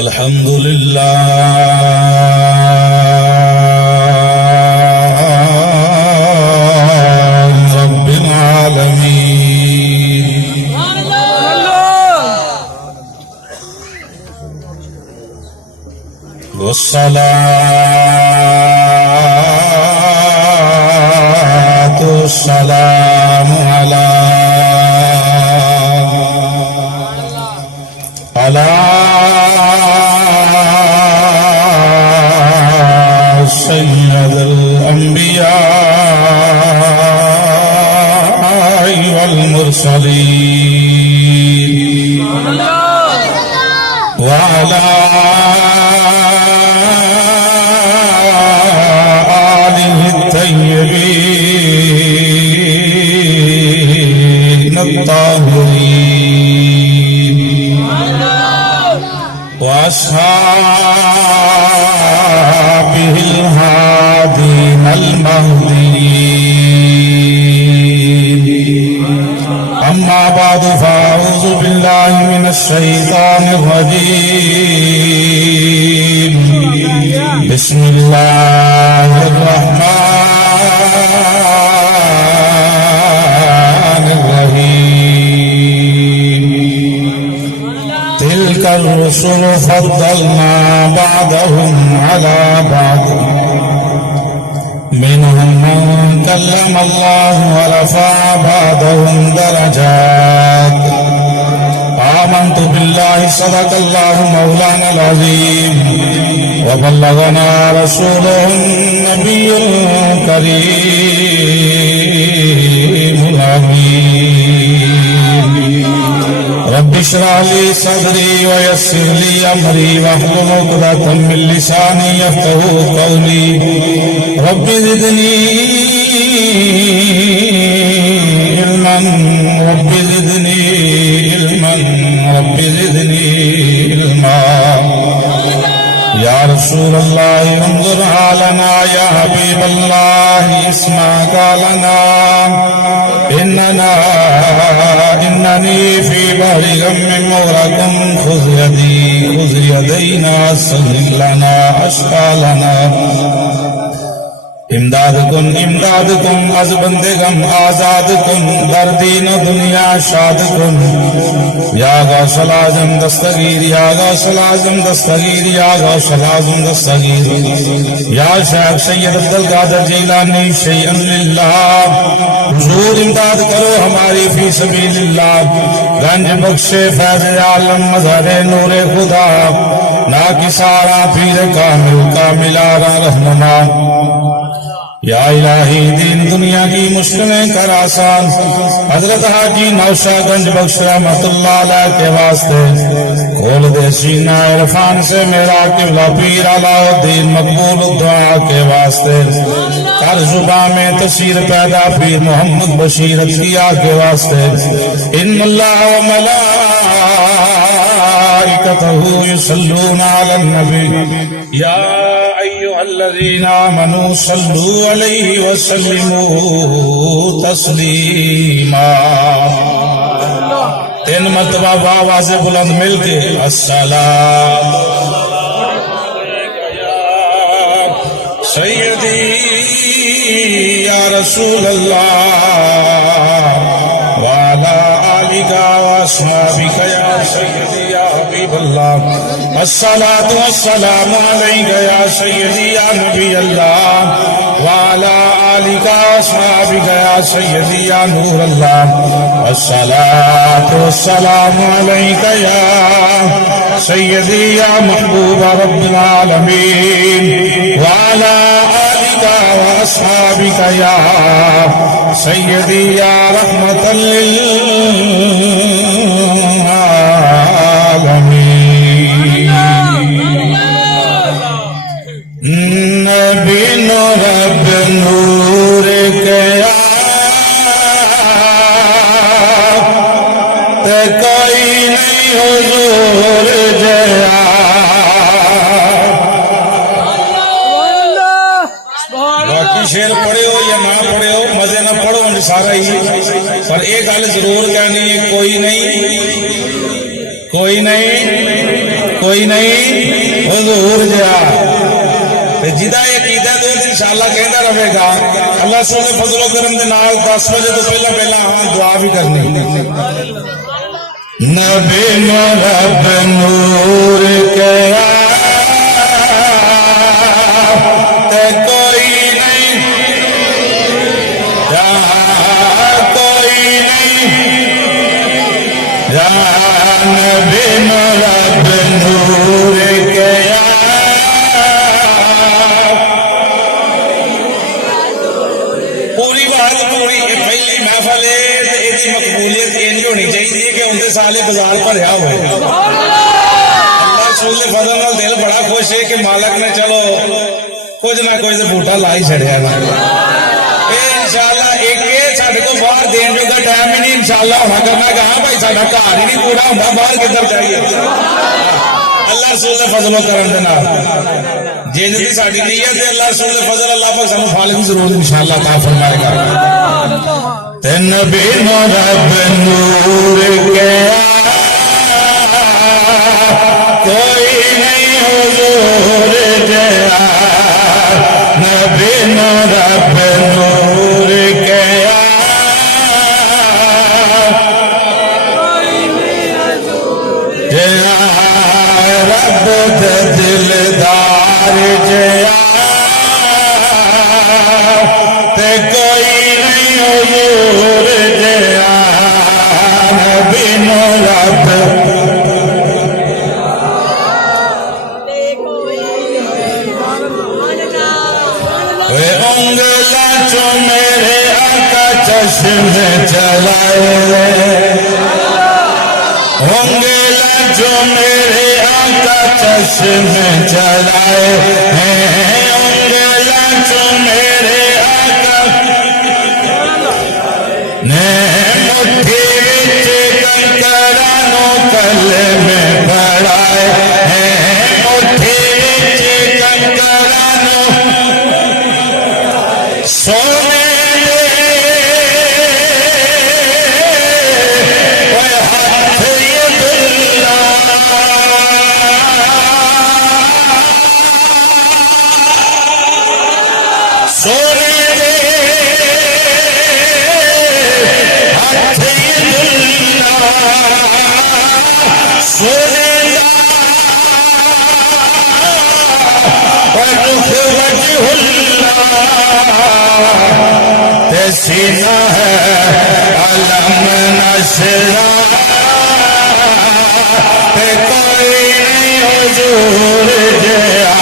अल्हम्दुलिल्लाह रब्बिल आलमीन। वस्सलातु वस्सलामु अला सय्यदुल अंबिया वल मुरसलीन व अला आलिहि तय्यबीन अत्ताहिरीन व अस्हाबिहिल हादीन अल महदीन। अम्मा बादु फ़अऊज़ु बिल्लाहि मिनश शैतानिर रजीम। बिस्मिल्लाहिर रहमानिर रहीम। तिलकर रुसुल फद्दलना बअदहुम अला बअद मिनहुम मन कल्लमल्लाहु व रफ़अ बअदहुम दरजात। आमन्तु बिल्लाहि सदक़ल्लाहु मौलानल अज़ीम व बल्लगना रसूलुहुन नबियुल करीमुल अमीन। रब्बि इश्रह ली सदरी व यस्सिर ली अमरी वहलुल उक़दतम मिन लिसानी यफ़क़हू क़ौली। Rabbi ज़िदनी इल्मन rabbi ज़िदनी इल्मन rabbi ज़िदनी इल्मा। या रसूल अल्लाह उन्ज़ुर हालना या हबीब अल्लाह इस्मा क़ालना इन्ननी फी बहरि गम्मिन मुग़रक़ुन ख़ुज़ यदैना सग़िर लना अश्क़ालना। इमदाद कुन अज बंदे गम आजाद कुन दर्दीन दुनिया शाद कुन। या गौसल आज़म दस्तगीर या गौसल आज़म दस्तगीर या गौसल आज़म दस्तगीर। या शेख सैयद अब्दुल कादिर जीलानी शैअन लिल्लाह। हुजूर इमदाद करो हमारी फी सबीलिल्लाह। गंज बख्शे फैज़ आलम मज़हर नूरे खुदा ना किसारा पीर कामिल कामिलारा रहनुमा। या इलाही दीन दुनिया की मुश्किलें कर आसान। हजरत हाजी नौशागंज बख्श रहमतुल्लाह अलैह के वास्ते खोल दे सीना इरफान से मेरा किबला पीर अलाउद्दीन मकबूल दुआ के वास्ते। कर जुबां में तस्वीर पैदा पीर मोहम्मद बशीर अतिया के वास्ते। इन्नल्लाह व मलाइकतहू युसल्लूना अलन नबी या अय्युहल्लज़ीना आमनू सल्लू अलैहि व सल्लिमू तस्लीमा। 3 मरतबा आवाज़ बुलंद मिलके अस्सलाम सय्यदी या रसूल अल्लाह व अला आलिका व अस्हाबिका या सय्यदी या हबीब अल्लाह। अस्सलातु वस्सलामु अलैका या सय्यदी या नबी अल्लाह व अला आलिका व अस्हाबिका या सय्यदी या नूर अल्लाह। अस्सलातु वस्सलामु अलैका या सय्यदी या महबूब रब्बिल आलमीन व अला आलिका व अस्हाबिका या सय्यदी या रहमतल लिल आलमीन। नबी रब नूर कया ते कोई नहीं हुजूर जया। बाकी शेर पढ़े हो या ना पढ़े हो मजे ना पढ़ो सारा ही, पर एक गल जरूर कहनी है कोई नहीं कोई नहीं हुजूर जहा जिदा ये कीदा तो इंशाअल्लाह कहता रहेगा। अल्लाह सोने फजलो करम दे नाल 10 बजे तो पहला पहला हाँ दुआ भी करनी। नबी रब नूर के ते कोई नहीं कोई नहीं नबी रब नूर के पूरी बात पूरी पहली महफल है इसकी मकबूलियत इंज होनी चाहिए कि उनके साले बाजार भरया हुए। अल्लाह रसूल दे फजल नाल दिल बड़ा खुश है कि मालक ने चलो कुछ ना कुछ बूटा ला ही छड़िया इंशाअल्लाह। एक साढ़े को बाहर देन जोगा टाइम ही नहीं इंशाअल्लाह होना करना कि हाँ भाई साडा घर ही नहीं पूरा होंदा बाहर किधर जाइए। अल्लाह रसूल दे फजलो करम दे नाल जिंज दी साडी नीयत है अल्लाह रसूल दे फजल अल्लाह पाक सानू फल भी जरूर इंशाअल्लाह अता फरमाएगा। ते नबी रब नूर के कोई नहीं हुजूर जया नबी रब नूर के जया रब दे दिलदार जया ते कोई नहीं हुजूर जया नबी रब उंगला चो मेरे आका चश्मे चलाए उंगला जो मेरे आका चश्मे चलाए हैं उंगला जो मेरे आका ने मुट्ठी विच कंकरानो कले में पड़ाए हैं मुट्ठी विच कंकरानो सोने हाथ ये दुल्ला सोने हाथ ये दुल्ला सोने सीना है अलम नशरा कोई नहीं हुजूर जया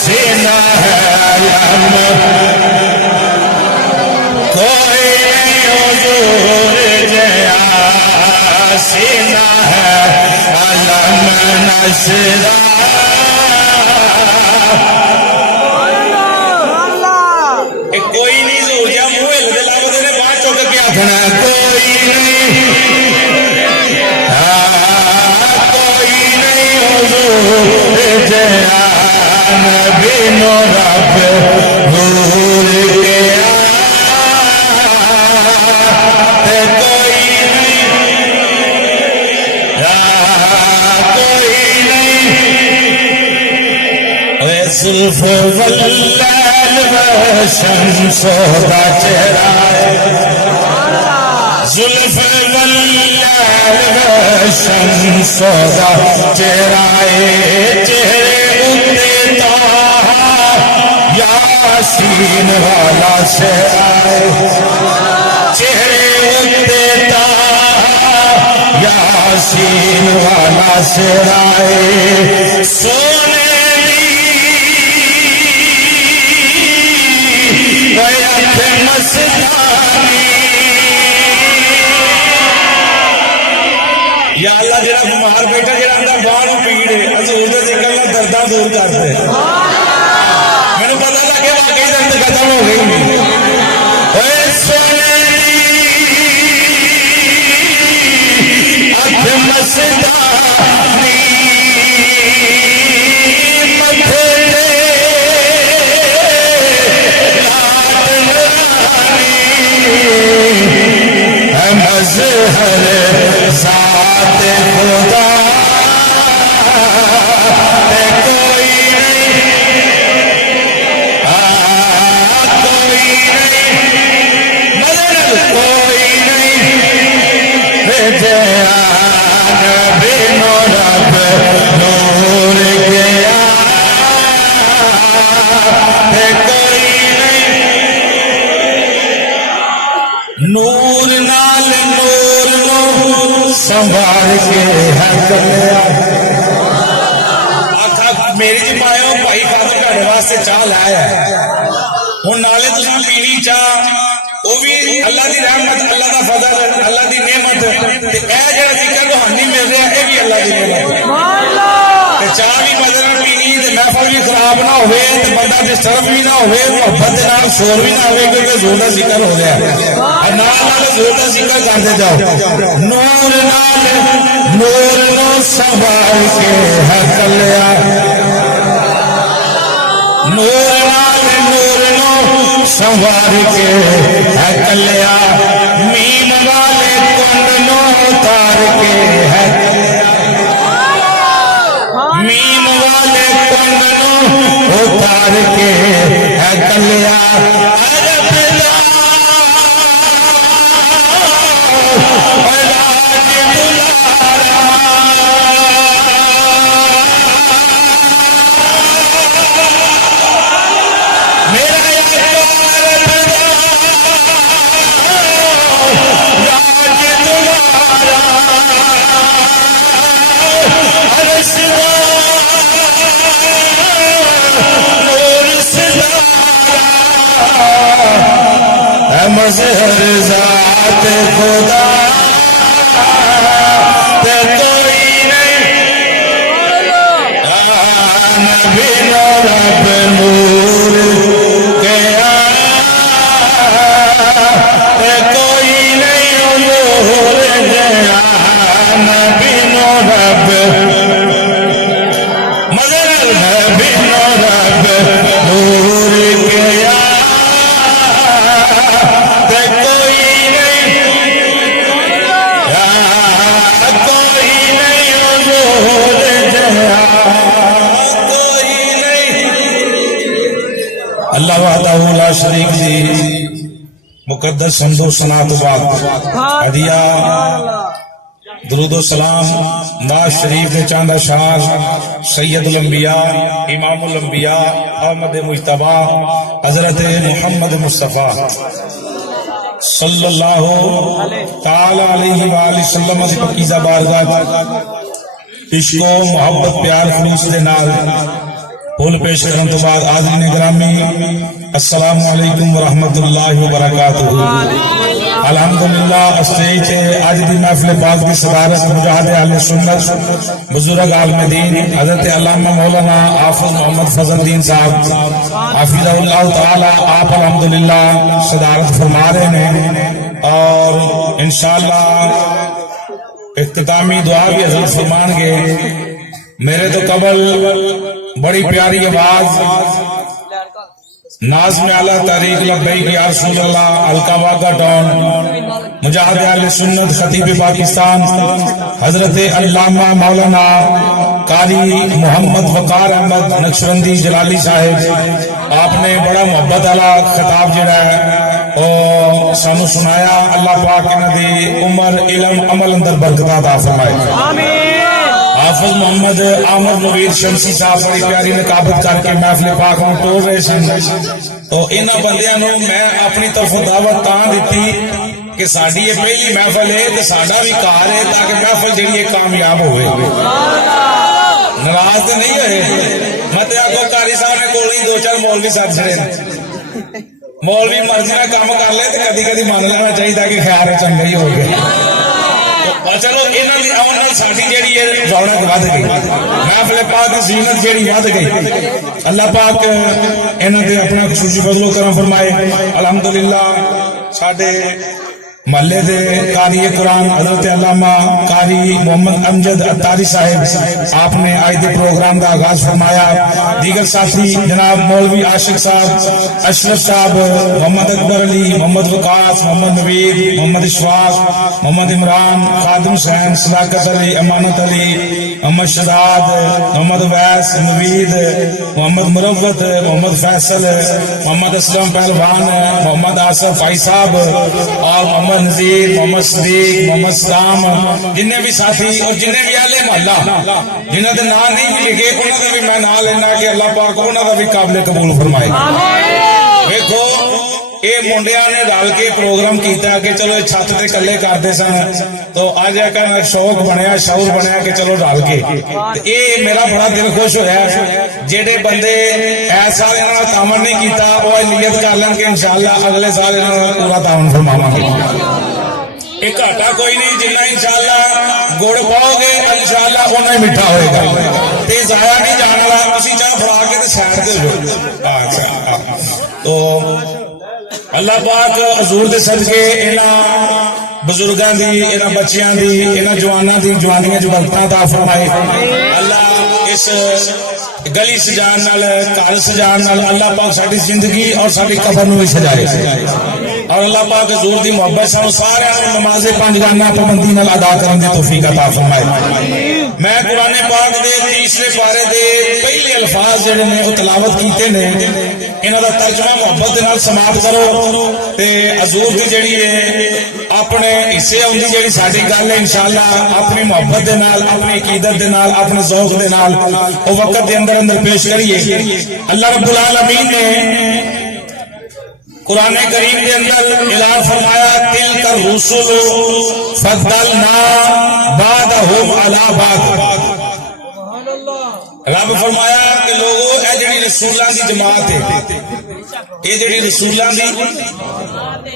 सीना है अलम कोई नहीं हुजूर जया सीना है अलम नशरा कोई नहीं जोरिया मुंह हिलते लगते ने बाहर चुक के आखना कोई नहीं हुजूर जया नबी रब नूर के कोई नहीं जुल्फो शमसो का चेहरा जुल्फ शमसो का चेहरा चेहरे उते यासीन वाला चेहरा चेहरे उते यासीन वाला चेहरा सोने या अल्लाह जरा बीमार बेटा जरा अंदर बाहर पीड़ है हजूर दे जिक्र नाल दर्दां दूर कर दे मैंने पता था कि वाकई दर्द खत्म हो गई ओए सोने अख मस्तानी मजहर साथ खुदा के है कलिया आखा मेरी जी मायो भाई खादर ਤੁਹਾਡੇ वास्ते चाह लाया हूँ नाले तुम पीनी चाह वो भी अल्लाह की रहमत अल्लाह का फजल अल्लाह की नेमत जो जिक्र रूहानी मिल रहा है भी अल्लाह की नेमत चाह भी मजे ना पीनी महफल भी खराब ना हो बंदा डिस्टर्ब भी ना हो मोहब्बत के शोर भी ना हो क्योंकि जोर का जिक्र हो रहा है नाल जोर का जिक्र करते जाओ नूर नाल नूर नो संभाल के है कलिया नूर नाल नूर नो संवार के है कलिया मीम वाले कुंड नो उतार के है मीम वाले कुंड नो उतार के है कलिया मज़हर ज़ात खुदा ते कोई नहीं नबी रब नूर के ते कोई नहीं नूर गया नबी रब मज़हर नबी रब नूर गया अल्लाह वहदहू ला शरीक जी मुकद्दस हम्दो सना तो बाद हदिया दुरूदो सलाम नाज शरीफ के चांदा शाह सैयदुल अंबिया इमामुल अंबिया अहमद मुज्तबा हजरत मुहम्मद मुस्तफा सल्लल्लाहु ताला अलैहि वसल्लम की पकीज़ा बारगाह इश्क मोहब्बत प्यार खलूस दे नाल फूल पेश करने तो बाद आज़रीन ग्रामी अस्सलामु अलैकुम व रहमतुल्लाहि व बरकातुहू अल्हम्दुलिल्लाह स्टेज से आज दी महफिल पाक की सदारत मुजाहिद अहले सुन्नत बुजुर्ग आलिम दीन हजरत अल्लामा मौलाना हाफिज मोहम्मद फजल दीन साहब हाफिज़हुल्लाह ताला आप अल्हम्दुलिल्लाह सदारत फरमा रहे हैं और इंशाअल्लाह इख्तितामी दुआ भी हजरत फरमाएंगे मेरे तो कबल बड़ी प्यारी आवाज नाज में आला तारीख लब्बैक या रसूल अल्लाह अलका वागा टॉन मुजाहिद अहले सुन्नत खतीब पाकिस्तान हजरत अल्लामा मौलाना कारी मोहम्मद वकार अहमद नक्शबंदी जलाली साहिब आपने बड़ा मोहब्बत वाला खिताब जिहड़ा है और सानू सुनाया अल्लाह पाक इन्हां दी उम्र इल्म अमल अंदर बरकत अता फरमाए आमीन। हाफिज मोहम्मद आमर नवीर शमसी साहब बड़ी प्यारी नकाबत करके महफिल पाक में टोल रहे सन तो इन्हां बंदियां नूं मैं अपनी तरफों दावत तां दित्ती कि साडी ये पहली महफिल है तो साडा भी कार है ताकि महफिल जिहड़ी है कामयाब होवे नाराज तो नहीं होए मत आखो कारी साहब ने कोल ही दो चार मौलवी साहब छड़े मौलवी मर्जी ना काम कर ले तो कदी कदी मान लेना चाहिए कि ख्याल चंगा ही हो गया चलो इन्होंने साडी जेहड़ी है रौनक वध गई महफिल पाक दी ज़ीनत जेहड़ी वध गई अल्लाह पाक इन्हां दे अपना खुशी बदलो करम फरमाए अल्हम्दुलिल्लाह साडे महल्ले दे कारी कुरान हजरत अल्लामा कारी मोहम्मद अमजद अत्तारी साहिब आपने आज के प्रोग्राम का आगाज फरमाया दीगर साथी जनाब मौलवी आशिक साहब अशरफ साहब मोहम्मद अकबर अली मोहम्मद वकास मोहम्मद नवीर मोहम्मद इशफाक मोहम्मद इमरान खादिम हुसैन सदाकत अली अमानत अली मोहम्मद शहजाद मोहम्मद वैस नवीद मोहम्मद मुरव्वत मोहम्मद फैसल मोहम्मद असलम पहलवान मोहम्मद आसफ भाई साहब और मोहम्मद नजीर मोहम्मद सदीक मोहम्मद सलाम जिन्हें भी साथी और जिन्हें भी आले महला जिन्हों के नाम नहीं भी लिखे उन्होंने भी मैं ना लेना कि अल्लाह पाक उन्होंने भी काबिल कबूल फरमाए देखो ये मुंडिया ने रल के प्रोग्राम किया कि चलो छत से कले करते सन, तो अज एक शौक बनया, शौर बनया कि चलो रल के। ये मेरा बड़ा दिल खुश होया। जेडे बंदे इस साल इन्होंने तामन नहीं किया, वो नियत कर लें कि इंशाअल्लाह अगले साल इन्होंने पूरा तामन फरमावांगे। एक घाटा कोई नहीं, जिन्ना इंशाअल्लाह गुड़ पाओगे इंशाअल्लाह उन्ना ही मिठा होएगा, ते जाया नहीं जाने वाला। उसी चाह फड़ा के सैर दे। तो अल्लाह पाक हजूर दे सदके इन्हां बुजुर्गों की, इन्हां बच्चियां की, इन्हां जवानों की जवानियां जुगलतां दा फरमाए। अल्लाह इस गली सजान नाल, घर सजान नाल अल्लाह पाक साडी जिंदगी और साडी कबर नूं भी सजाए, और अल्लाह पाक हजूर दी मोहब्बत सानू सारियां नूं नमाज़े पंजगाना पाबंदी नाल अदा करन दी तौफीक अता फरमाए। मैं कुरान पाक दे तीसरे पारे दे पहले अल्फाज जिहड़े ने वो तिलावत कीते ने, इन्हां दा तर्जुमा मोहब्बत दे नाल समाप्त करो ते हजूर दी जिहड़ी है अपने हिस्से आउंदी जिहड़ी साडी गल है इंशाअल्लाह अपनी मोहब्बत दे नाल, अपनी अकीदत दे नाल, अपने ज़ौक दे नाल ओ वक्त दे अंदर अंदर पेश करिए। अल्लाह रब्बुल आलमीन ने कुरान करीम के अंदर ऐलान फरमाया, तिल कर रुसुल फद्दलना बादहुम अला बाद। रब फरमाया कि लोगों ये जिहड़ी रसूलां दी जमात है, ये जिहड़ी रसूलां दी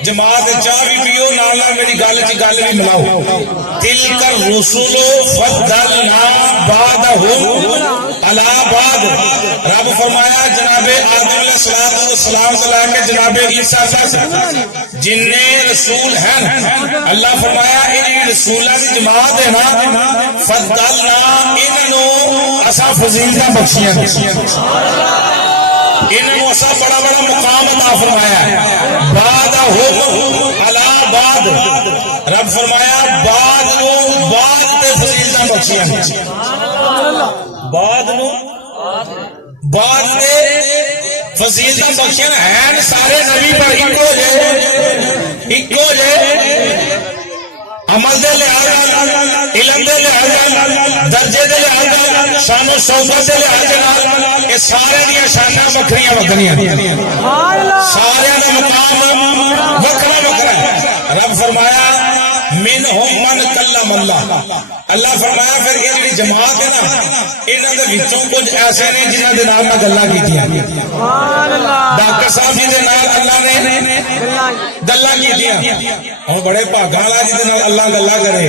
जमात है, चाह भी पियो नाल नाल मेरी गल च गल भी मिलाओ। तिल कर रुसुल फद्दलना बादहुम अला बाद। रब फरमाया जनाबे आदम अलैहिस्सलाम से लेकर जनाबे ईसा तक जिन्ने रसूल हैं, अल्लाह फरमाया इन रसूलां दी जमात है ना, फद्दलना इन्हों असा फजीलतां बख्शियां, इन्हों असा बड़ा बड़ा मुकाम अता फरमाया। बादहुम अला बाद, रब फरमाया बाद नूं बाद ते फजीलतां बख्शियां, बाद नूं बाद दे फजीलतां बख्शियां हैं। सारे नबी पर इको जे अमल दे लिहाज, इलम दे लिहाज, दर्जे दे लिहाज, शानो शौकत दे लिहाज, ये सारे दियां शानां वखरियां वखरियां, सारे दा मुकाम वखरा वखरा है। रब फरमाया मिनहुम मन कल्लम अल्लाह। अल्लाह फरमाया फिर ये जिहड़ी जमात है ना, इन्हां दे विचों कुछ ऐसे ने जिन्हां दे नाल मैं गल्लां कीतियां। डॉक्टर साहब जी दे नाल अल्लाह ने गल्लां कीतियां, हुण बड़े भागां वाला जिहदे नाल अल्लाह गल्लां करे।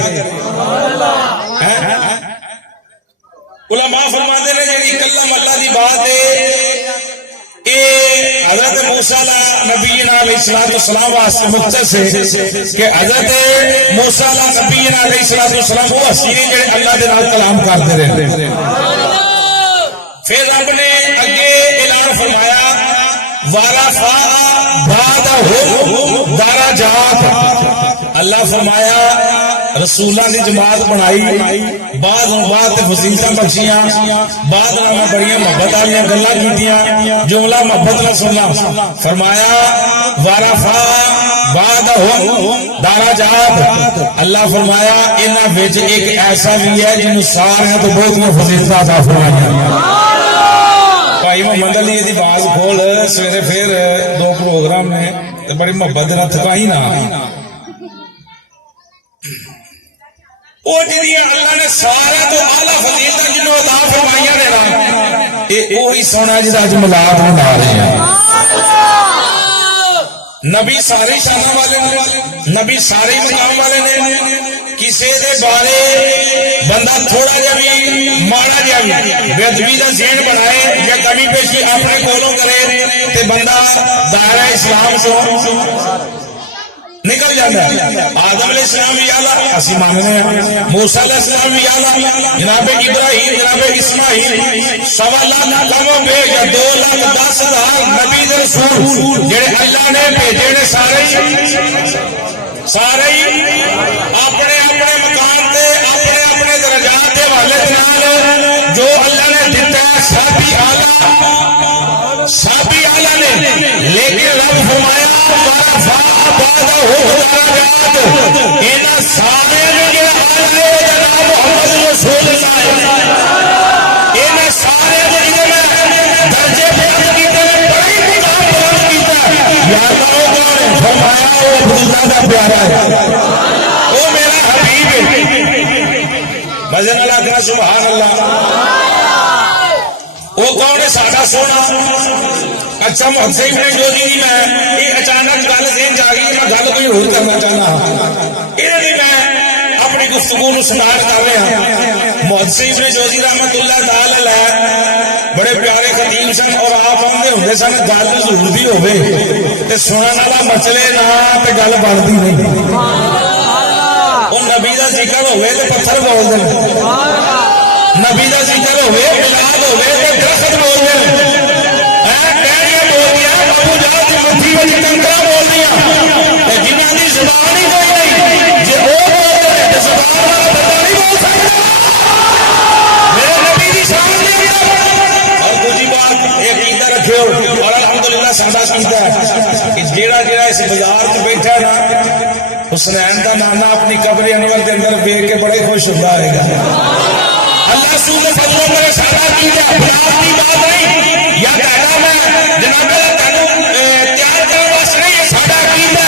उलमा फरमांदे ने जिहड़ी कल्लम अल्लाह दी बात है, हजरत मूसा नबी अलैहिस्सलाम वास्ते मुख्तस है कि हजरत मूसा नबी अलैहिस्सलाम वो हसीने जेड़े अल्लाह दे नाल कलाम करते रहे। फिर रब ने अगे ऐलान फरमाया वारफा बादहुम दरजात। अल्लाह फरमाया रसूलां दी जमात बनाई, बाद फजीलतां बख्शियां, बाद में बड़ियां मोहब्बत वाली गल्लां कीतियां। जुमला मोहब्बत नाल सुनना, फरमाया वारफा बादहुम दरजात। अल्लाह फरमाया इन्हां विच एक ऐसा भी है जिन्होंने सारियां तो बहुत फजीलतां अता फरमाईयां। भाई मोहम्मद अली दी आवाज खोल, सवेरे फिर दो प्रोग्राम ने, बड़ी मोहब्बत नाल थकाई ना। वो जिहड़ियां अल्लाह ने सारा तो आला फजीलतां जिन्होंने अता फरमाईयां ने ना, ये ओही सोना जिहदा अज मिलाद मना रहे हैं। नबी सारे शाना वाले ने, नबी सारे मकाम वाले ने। किसी दे बारे बंदा थोड़ा जा भी माड़ा जा भी बेअदबी का ज़हन बनाए या कमी पेशी अपने कोलों करे ते बंदा दायरा इस्लाम से निकल जाता है। आदम अलैहिस्सलाम भी आला असी मानने हैं, मूसा अलैहिस्सलाम भी आला, जनाबे इब्राहिम, जनाबे इस्माइल, 1.25 लाख कम भेज 2,10,000 नबी दे रसूल जेड़े अल्लाह ने भेजे ने सारे अपने अपने मकान से अपने अपने दरजात के हवाले नाल जो अल्लाह ने दिता है साबी आला ने। लेकिन रब फरमाया इन्हां सारे मोहम्मद रसूलुल्लाह इन्हां सारे दर्जे बुलंद कीते, बड़ी मुकाम बुलंद कीता। अब्दुल्ला का प्यारा है, वो मेरा हबीब है। मजे नाल आखना सुभान अल्लाह। वो कौन है? साडा सोना। अच्छा मोहम्मद सईद ने जो जी मैं ये अचानक गल ज़हन च आ गई, मैं गल कोई होर करना चाहना ये मैं अपनी गुफ्तगू स्टार्ट कर रहा। मोहम्मद सईद ने जो जी रहमतुल्लाह ताला अलैह बड़े प्यारे खतीब सन और आप आंदे होंगे सन गल जरूर भी होवे ते सुनने वाला मचले ना ते गल बनती नहीं। वो नबी का जिक्र होवे ते पत्थर बोल दे, नबी का जिक्र होवे मिलाद होवे ते दरख्त बोल दे, डैडियां बोल दिया बाबू जाओ की मुट्ठी में कंकरा बोल दिया, जिन्हों की जुबान ही कोई नहीं जे वो बोलते हैं तो जुबान वाला बंदा नहीं बोल सकता। मेरे नबी की शान नहीं है। और दूसरी बात ये अकीदा रखियो और अल्हम्दुलिल्लाह साडा अकीदा है कि जेड़ा जेड़ा इस बाजार में बैठा है ना हुसनैन का नाना अपनी कब्र अनवर के अंदर देख के बड़े खुश होता है। अल्लाह सूले फजलों में सारा कीजिए अपराध की बात नहीं या कहना मैं जनाब तैयार करने वास्ते नहीं, ये सारा कीजिए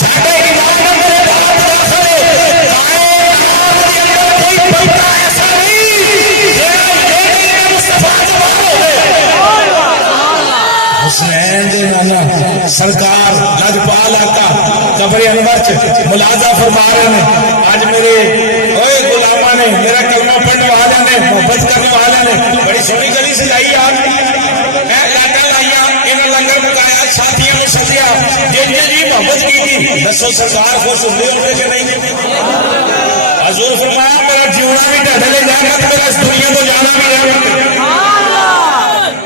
साडे ईमान मेरे बाप दाखिल है कोई बंदा ऐसा नहीं जेड़ा मुस्तफा जवान होवे। हुसैन दे नाना सरकार लजपाल आका कब्र अनवर च मुलाजा फरमा रहे हैं। आज मेरे ओए गुलामा ने मेरा कलमा पढ़ने वाले ने मोहब्बत करने वाले ने बड़ी सोहनी गली सजाई आज लाटा लाइया इन्हें लंगर पकाया साथियों ने सदिया जिन्हें जी मोहब्बत की थी। दसो सरकार खुश होंगे होंगे कि नहीं? हजूर फरमाया मेरा जीवना भी ढाडे ले जाएगा तो मेरा इस दुनिया को जाना भी है।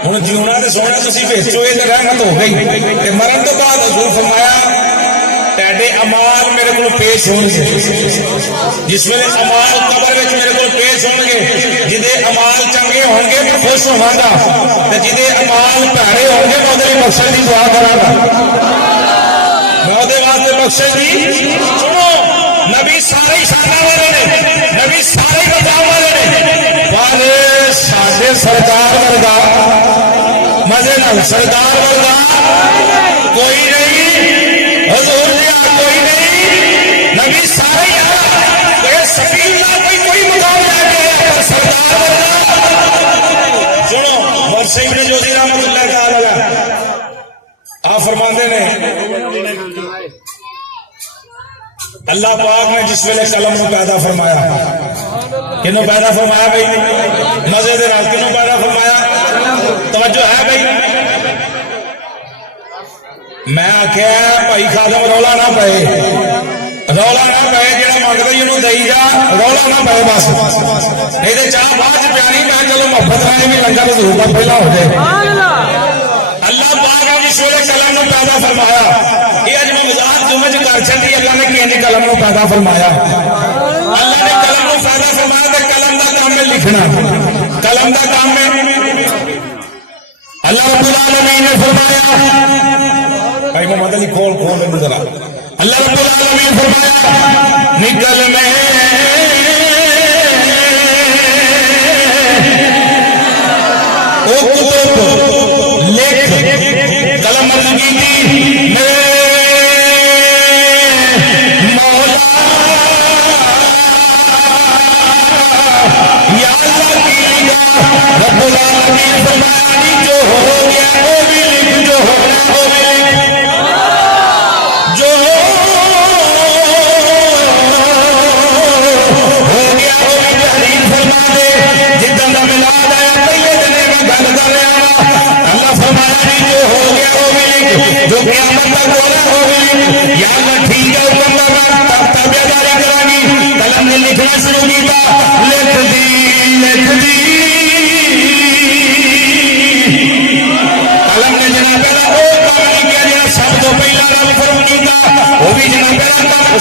हुण जीवना तो सोना तुम भेजो ये तो रहमत हो गई मरण तो बाद हजूर फरमाया तेरे अमाल मेरे को पेश होंगे। जिस वेले अमाल कबर में मेरे को पेश होंगे जिदे अमाल चंगे होंगे मैं खुश होवांगा ते जिदे अमाल भैड़े होंगे मैं उहदे बख्शण की दुआ करांगा। मैं उहदे वास्ते बख्शण की सुनो नबी सारे ही शाना वाले ने, नबी सारे ही बचाव वाले ने, पर साडे सरकार वर्गा मजे नाल सरकार वर्गा कोई नहीं। हजूर कोई नहीं, नबी सारे सकील ना कोई मुकाम जाके पर सरदार सुनो मोहम्मद सईद ने जोजी रहमतुल्लाह ताला अलैह आप फरमाते ने अल्लाह पाक ने जिस वेले कलम को पैदा फरमाया किनू पैदा फरमाया भाई मजे दे नाल किनू पैदा फरमाया तवज्जो है भाई। मैं आख्या भाई खादम रौला ना पाए रौला ना पाए जेड़ा मंगदा ही उन्होंने दई जा रौला ना पाए बस नहीं तो चाह बाद च प्यारी मैं चलो मोहब्बत रानी भी लंगर जरूर पहला हो जाए। अल्लाह पाक ने जिस वेले कलम को पैदा फरमाया ये अज मैं मजाक जुमे च कर छड़ी अल्लाह ने किंज कलम को पैदा फरमाया। अल्लाह ने कलम को पैदा फरमाया तो कलम का काम है लिखना, कलम का काम है। अल्लाह रब्बुल आलमीन ने फरमाया भाई मोहम्मद अली खोल खोल जरा अल्लाह रब्बुल आलमीन फरमाया निकल में ओ कुतुब लिख कलम लगी थी मौला या अल्लाह की रब्बुल आलमीन फरमाया जो हो गया वो भी लिख, जो होना वो भी लिख, जो हो गया वो भी तहरीर फरमा दे। जिद्दां दा मिलाद आया पहले दिन मैं गल कर रहा अल्लाह फरमाया जो हो गया वो भी लिख, जो क़यामत तक होना वो भी लिख। या अल्लाह ठीक है बंदा मैं ताबेदारी करांगी। कलम ने लिखना शुरू किया लिख दी कलम ने जनाब वो काम किया जो सब तो पहला रब फरम किया वो भी जनाब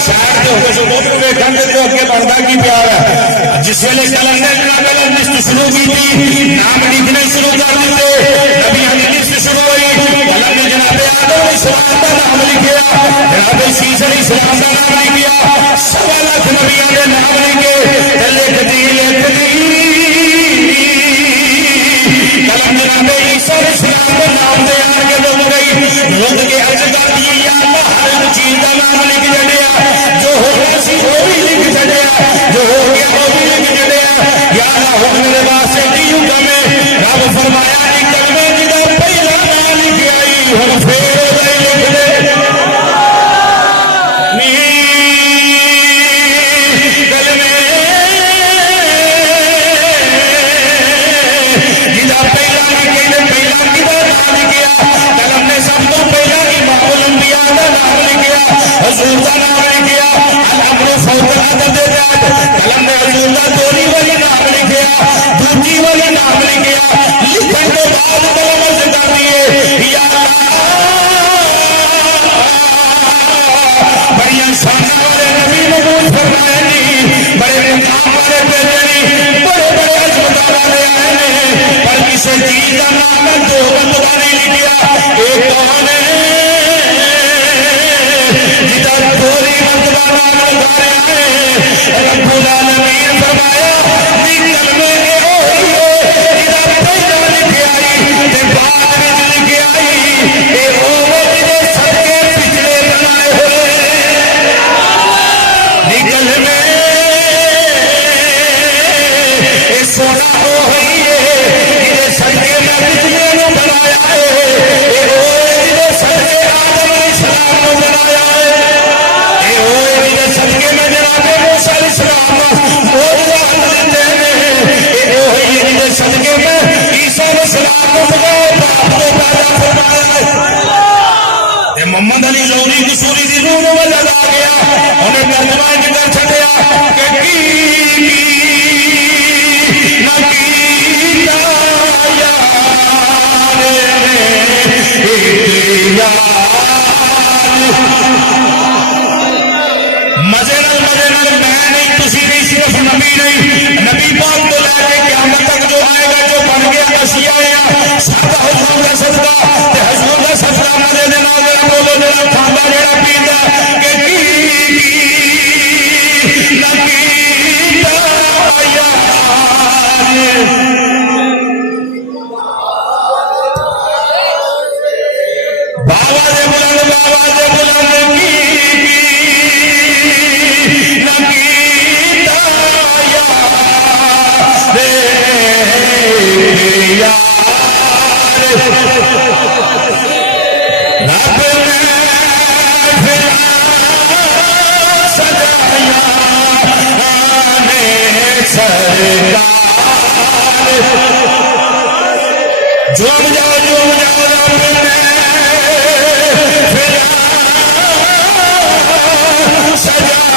शायद होकर सबूत को देखा तो अगे बनता की प्यार है। जिस वेले कलम ने जनाब लिस्ट शुरू की थी नाम लिखने शुरू कर दिते नबियों की लिस्ट शुरू हुई। कलम ने जनाब आदम इस्लाम का नाम लिखा, जनाब शीशा इस्लाम का नाम लिखा, 1.25 लाख नबियों के नाम लिखे लिख दी कलम जनाब ईसा इस्लाम का नाम तैयार कर गई रुक के अर्ज कर दी या अल्लाह हर चीज का नाम लिख जिदा पहला लिखे ने पहला किदा नाम लिखिया कलम ने सब तो पहला इमामुल अंबिया का नाम लिखिया हुजूर का नाम लिखिया अल-अम्र फौकल अदद कलम ने हुजूर का दोहरी वाली नाम लिखिया दूसरी वाली नाम लिखिया लिखने के बाद कलम से कर दिए या बड़िया शान वाले नबी मौजूद फरमाए नहीं बड़े मुकाम वाले भेजे नहीं बड़े बड़े अस्पताल वाले आए नहीं पर किसी चीज का नाम दो बंदा नहीं लिखिया एक कौन है जिधर पूरी बंदा नाम लगाया है रब्बुल आलमीन फरमाया निकल में जिधर पहला लिखे आई ते बाद में लिखे आई ए वो जिधर सबके पिछले बनाए हुए निकल में सोना हो है जिधर सबके में पिछले ने बनाया है ए वो जिधर सबके आदम अलैहिस्सलाम ने बनाया है ए वो जिधर सबके में जनाब मूसा अलैहिस्सलाम मौजूदा देते हैं ए वो जिधर सबके में ईसा अलैहिस्सलाम को बनाया बाप को पैदा फरमाया है मोहम्मद अली लौरी कसूरी दी रूह में लगा गया उन्हें तर्जुमा निकर छड़िया कि की नकीता यार मजे नाल मैं नहीं तुसी नहीं सिर्फ नबी नहीं नबी पाक तो लेके क़यामत तक जो आएगा जो बन गया मसीहा है सादा हुजूर का सदका ते हुजूर का सदका मजे दे नाल बोलो जरा खांदा जेड़ा पींदा कि की नकीता यार बाबा दे बुलंद की नकीता यार रब ने फिर सजाया आने सरकार झूम जाओ रब ने फिर सजाया आने सरकार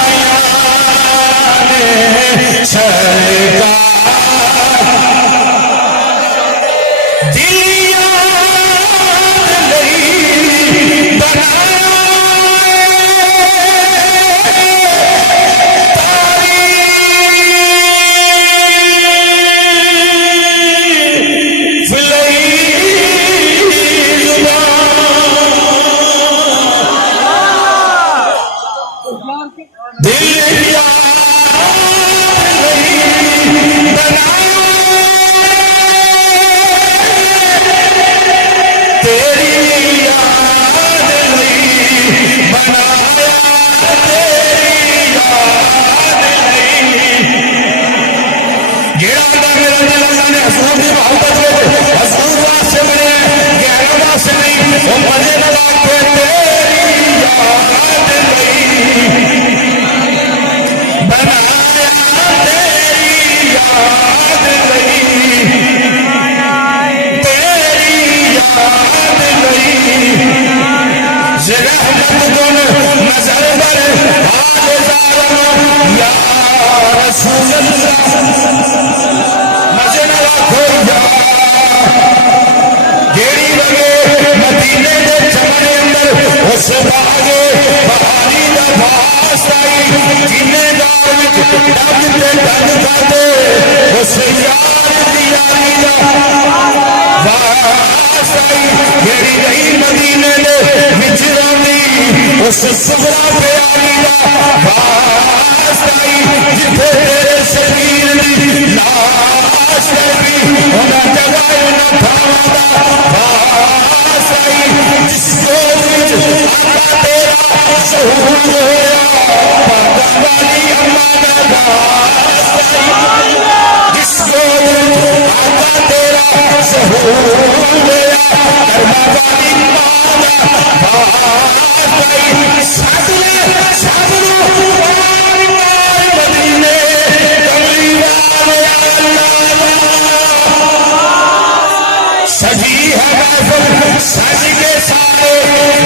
सज के सारे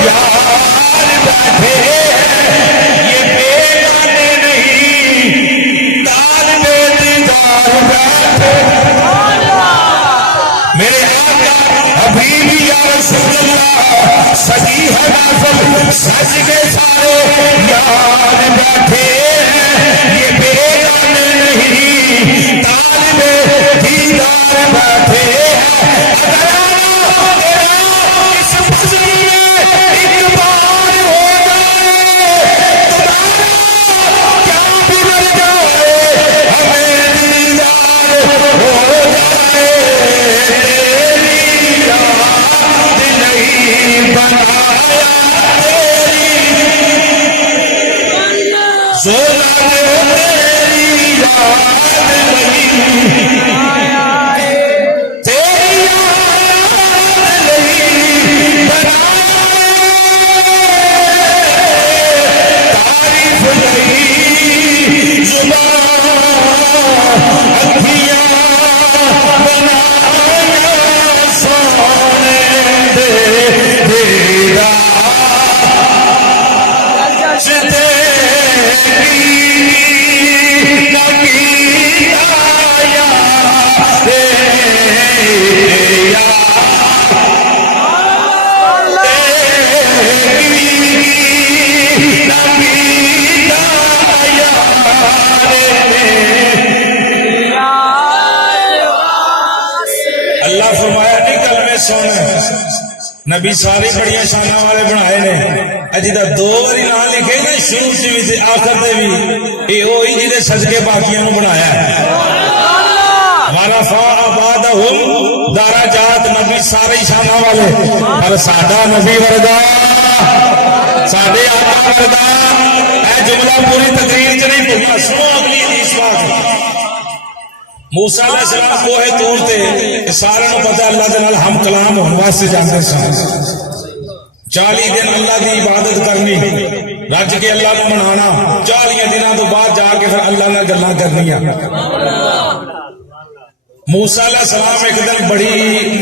यार बैठे ये बेगाने नहीं तालिबे दीदार बैठे मेरे आका हबीब या रसूल अल्लाह सजी है महफिल सज के सारे यार बैठे ये बेगाने नहीं तालिबे दीदार बैठे इस फजल में एक बार हो जाए तुम्हारा क्या बिगड़ जाए हमें दीदार हो जाए तेरी याद नहीं बनाया सोना तेरी याद नहीं नबी सारे बड़िया शाना वाले बनाए ने अजी दा दो बारी ना लिखे ना शुरू से भी आखिर से भी ये वही जिहदे सदके बाकियां नु बनाया हमारा फा आबाद हुम दारा जात नबी सारे शाना वाले पर साडा नबी वर्गा साडे आका वर्गा ए जुमला पूरी तकरीर च नहीं भूलना सुनो अगली हदीस बात मूसा अलैहिस्सलाम कोहे तूर ते सारे नु पता अल्लाह दे नाल हम कलाम होने वास्ते जाते सन 40 दिन अल्लाह की इबादत करनी रज के अल्लाह को मनाना 40 दिनों तो बाद जाके फिर अल्लाह नाल गल्लां करनियां मूसा अलैहिस्सलाम एक दिन बड़ी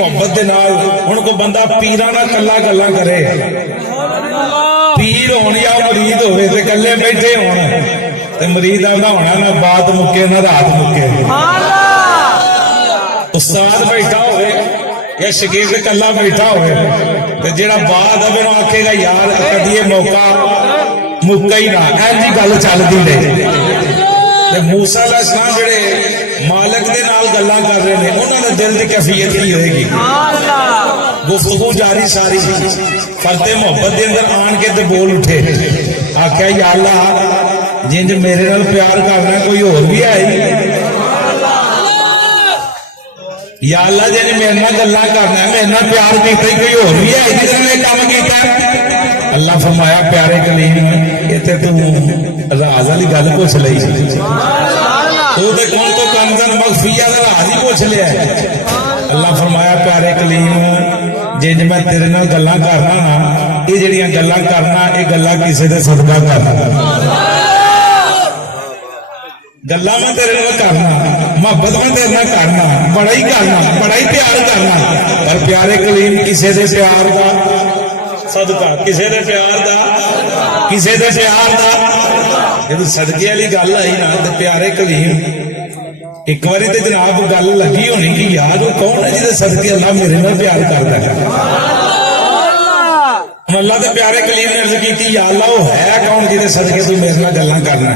मोहब्बत दे नाल हुण को बंदा पीरां नाल कल्ला गल्लां करे पीर होण या मुरीद होवे ते कल्ले बैठे होण ते मुरीद आंदा होना ना बात मुके ना रात मुके उस्ताद बैठा होवे या शकीर कल्ला बैठा होवे ते जेड़ा बाद अवे नु आखेगा यार कदी ये मौका मुक्का ही ना ऐसी गल चलदी रहे ते मूसा अलैहिस्सलाम जेड़े मालिक दे नाल गल्लां कर रहे ने उन्हां दे दिल दी कैफियत की होएगी गुफ्तगू जारी सारी फरते मोहब्बत दे अंदर आन के ते बोल उठे आख्या या अल्लाह जिंज मेरे नाल प्यार करना कोई होर भी है या अल्लाह जिन्हें मेरे नाल गल्लां करना मेरे नाल प्यार कीता कोई होर भी है जिस ने काम कीता अल्लाह फरमाया प्यारे कलीम इत्थे तू राज वाली गल पूछ लई सी तू ते कौन को कंजन मखफिया दा राज ही पूछ लिया अल्लाह फरमाया प्यारे कलीम जिंज मैं तेरे नाल गल्लां करना ना ये जिहड़ियां गल्लां करना ये गल्लां किसी दे सदका करना गल्ला मैं तेरे नाल करना मोहब्बत मैं तेरे नाल करना बड़ा ही प्यार करना पर प्यारे कलीम किसी दे प्यार का सदका किसी दे प्यार का जब सदके वाली गल आई ना तो प्यारे कलीम एक बारी तो जनाब गल लगी होनी कि यार वो कौन है जिहदे सदके अल्लाह मेरे नाल प्यार करदा है अल्लाह के प्यारे कलीम ने अर्ज की या अल्लाह वो है कौन जिहदे सदके तू मेरे नाल गल्लां करना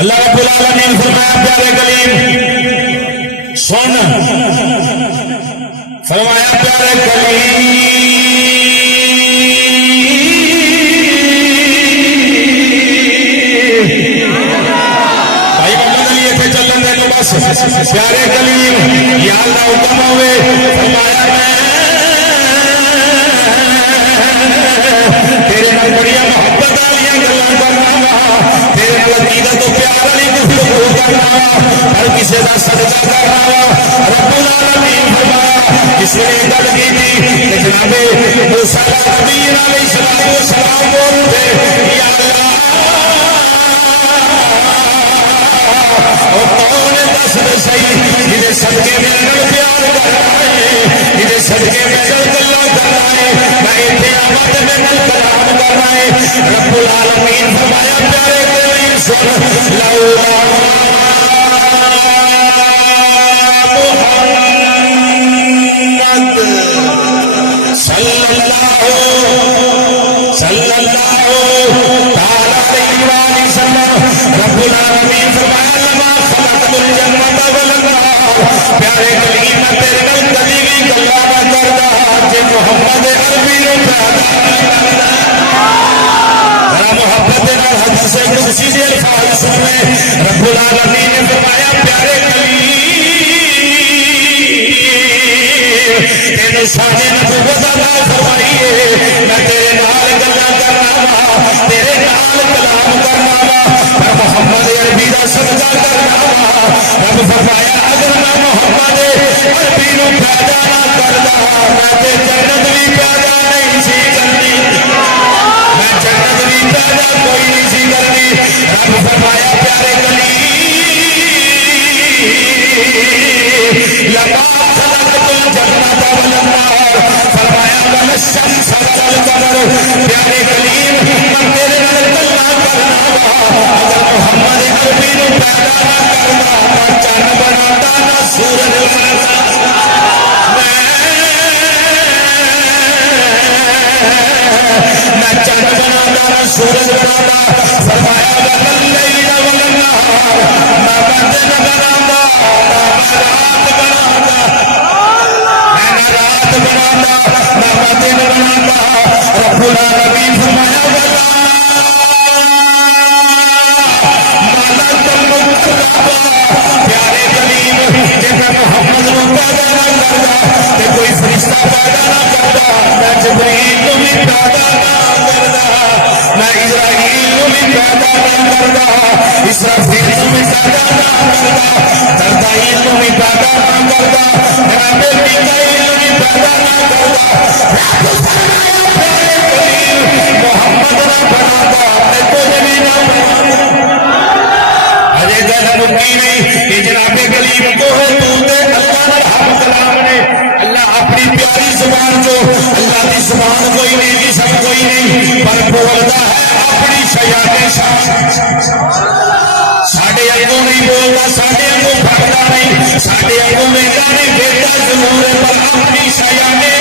अल्लाह रब्बुल आलमीन फरमाया प्यारे कलीम सुन फरमाया प्यारे कलीम भाई मोहम्मद अली इत्थे चलन दे लो बस प्यारे कलीम या अल्लाह हुक्म होवे फरमाया तेरे नाल बड़िया मोहब्बत वाली गल्लां करना तेरे नाल अकीदत तो प्यार वाली गुफ्तगू करना हर किसी का सदका करना रब्बुल आलमीन फरमाया किसी ने गल की थी जनाबे मूसा नबी अलैहिस्सलाम बोलते या अल्लाह ओ कौन दस दे सही जिहदे सदके मेरे नाल प्यार करना है जिहदे सदके मेरे नाल गल्लां आलमीन फरमाया प्यारे कलीम सुन लौला प्यारे कलीम मैं तेरे नाल कदी भी गल्लां ना करदा जे मोहम्मद अरबी नूं पैदा जरा मोहब्बत दे नाल हदीस कुदसी दे अल्फाज सुने रब्बुल आलमीन ने फरमाया प्यारे कलीम तेरे शाने नबूवत अता फरमाइए मैं तेरे नाल गल्लां करना वा तेरे नाल कलाम करना वा मैं मोहम्मद अरबी दा सजदा करना वा रब फरमाया अगर मैं मोहम्मद अरबी नूं पैदा ना करदा मैं ते जन्नत भी पैदा नहीं सी करनी मैं जन्नत भी पैदा कोई नहीं सी करनी रब फरमाया प्यारे कलीम लमा खलक़तुल जन्नत वल नार फरमाया वल शम्स वल कमर प्यारे कलीम मैं तेरे नाल गल्लां करना वा अगर मोहम्मद अरबी नूं पैदा ना करदा ना चंद बनाता ना सूरज बनाता मैं चंद बनाता ना सूरज बनाता फरमाया वल लैल वल नहार मैं दिन बनाता रात बनाता मैं रात बनाता मैं दिन बनाता रब्बुल आलमीन फरमाया प्यारे कलीम जे मैं मोहम्मद नूं पैदा ना करदा ते कोई फरिश्ता पैदा ना करदा मैं जिब्रील नूं भी पैदा ना करदा मैं इस्राईल नूं भी पैदा ना करदा इसराफील नूं भी पैदा ना करदा दरदाईल नूं भी पैदा ना करदा मैं मीकाईल नूं भी पैदा ना करदा मोहम्मद ना बनादा ते कुछ भी ना बनादा अजे गल मुक्की नहीं ये जनाबे कलीम को है तू ते अल्लाह नाल हम कलाम ने अल्लाह अपनी प्यारी जुबान जो अल्लाह की जुबान कोई नहीं लिसन कोई नहीं पर बोलता है अपनी शयाने शान साडे अगों नहीं बोलता साडे अगों भगता नहीं साडे अगों वेंदा नहीं वेंदा जरूर है पर अपनी शयाने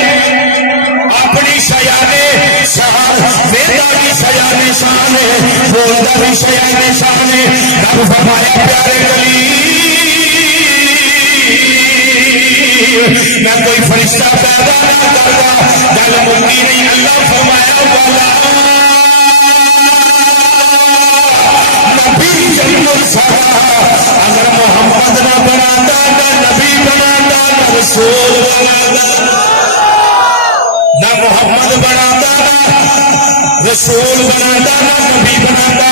शान वेंदा भी शयाने शान है बोलता भी शयाने शान है रब फरमाया प्यारे कलीम मैं कोई फरिश्ता पैदा ना करदा गल मुक्की नहीं अल्लाह फरमाया वाला नबी जन्नत सारा अगर मोहम्मद ना बनाता ना नबी बनाता ना रसूल बनाता ना मोहम्मद बनाता रसूल बनाता ना नबी बनाता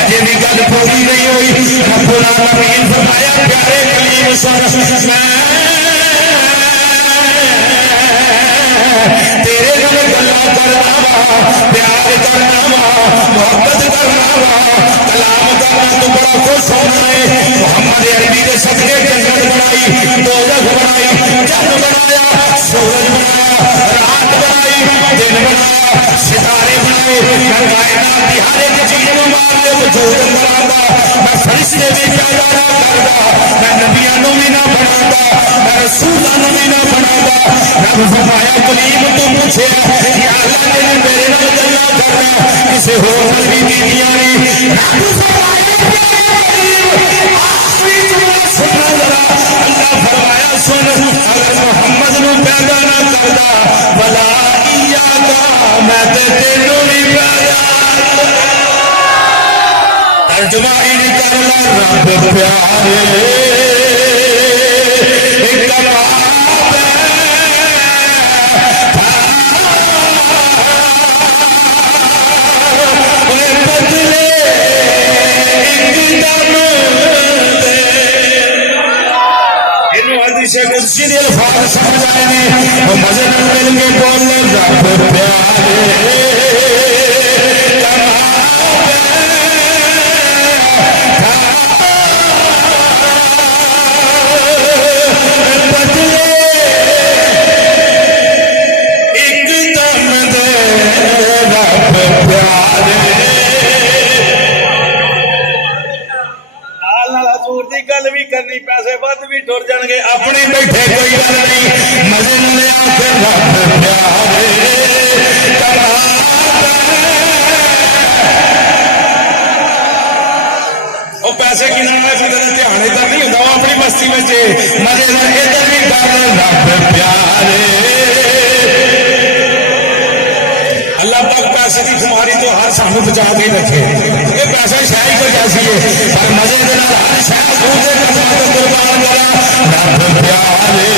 अजे भी गल पूरी नहीं हुई रब्बुल आलमीन फरमाया प्यारे कलीम सुन तेरे नाल गल्लां करना वा प्यार करना वा मोहब्बत करना वा कलाम करना तू बड़ा खुश होना है मोहम्मद अरबी दे सदके जन्नत बनाई दोज़ख बनाई चंद बनाया सूरज बनाया रात बनाई दिन बनाया सितारे बनाए मैं कायनात की हर एक चीज नूं मालिक वजूद बनांदा मैं फरिश्ते भी पैदा ना करदा मैं नबियां नूं भी ना बनांदा मैं रसूलां नूं भी ना बनांदा रब फरमाया कलीम तू पूछे या अल्लाह ने मेरे नाल गल्लां करना किसी होर नाल भी कीतियां नहीं रब फरमाया सुना जरा अल्लाह फरमाया सुन अगर मोहम्मद नूं पैदा ना करदा वला इयाका मैं ते तेनू भी पैदा तर्जुमा इन कर रब प्यारे एक अल्फाज समझ आए ने वो मजे न मिल के बोल रब प्यारे एक दम दे रब प्यारे मजेदार इधर भी गल रब प्यारे। अल्लाह पाक पैसे की खुमारी तो हर सानू बचा के रखे। ये पैसा शायद कोई ऐसी है पर मजे के नाल हर शायद दूसरे कदम कुर्बान करा रब प्यारे।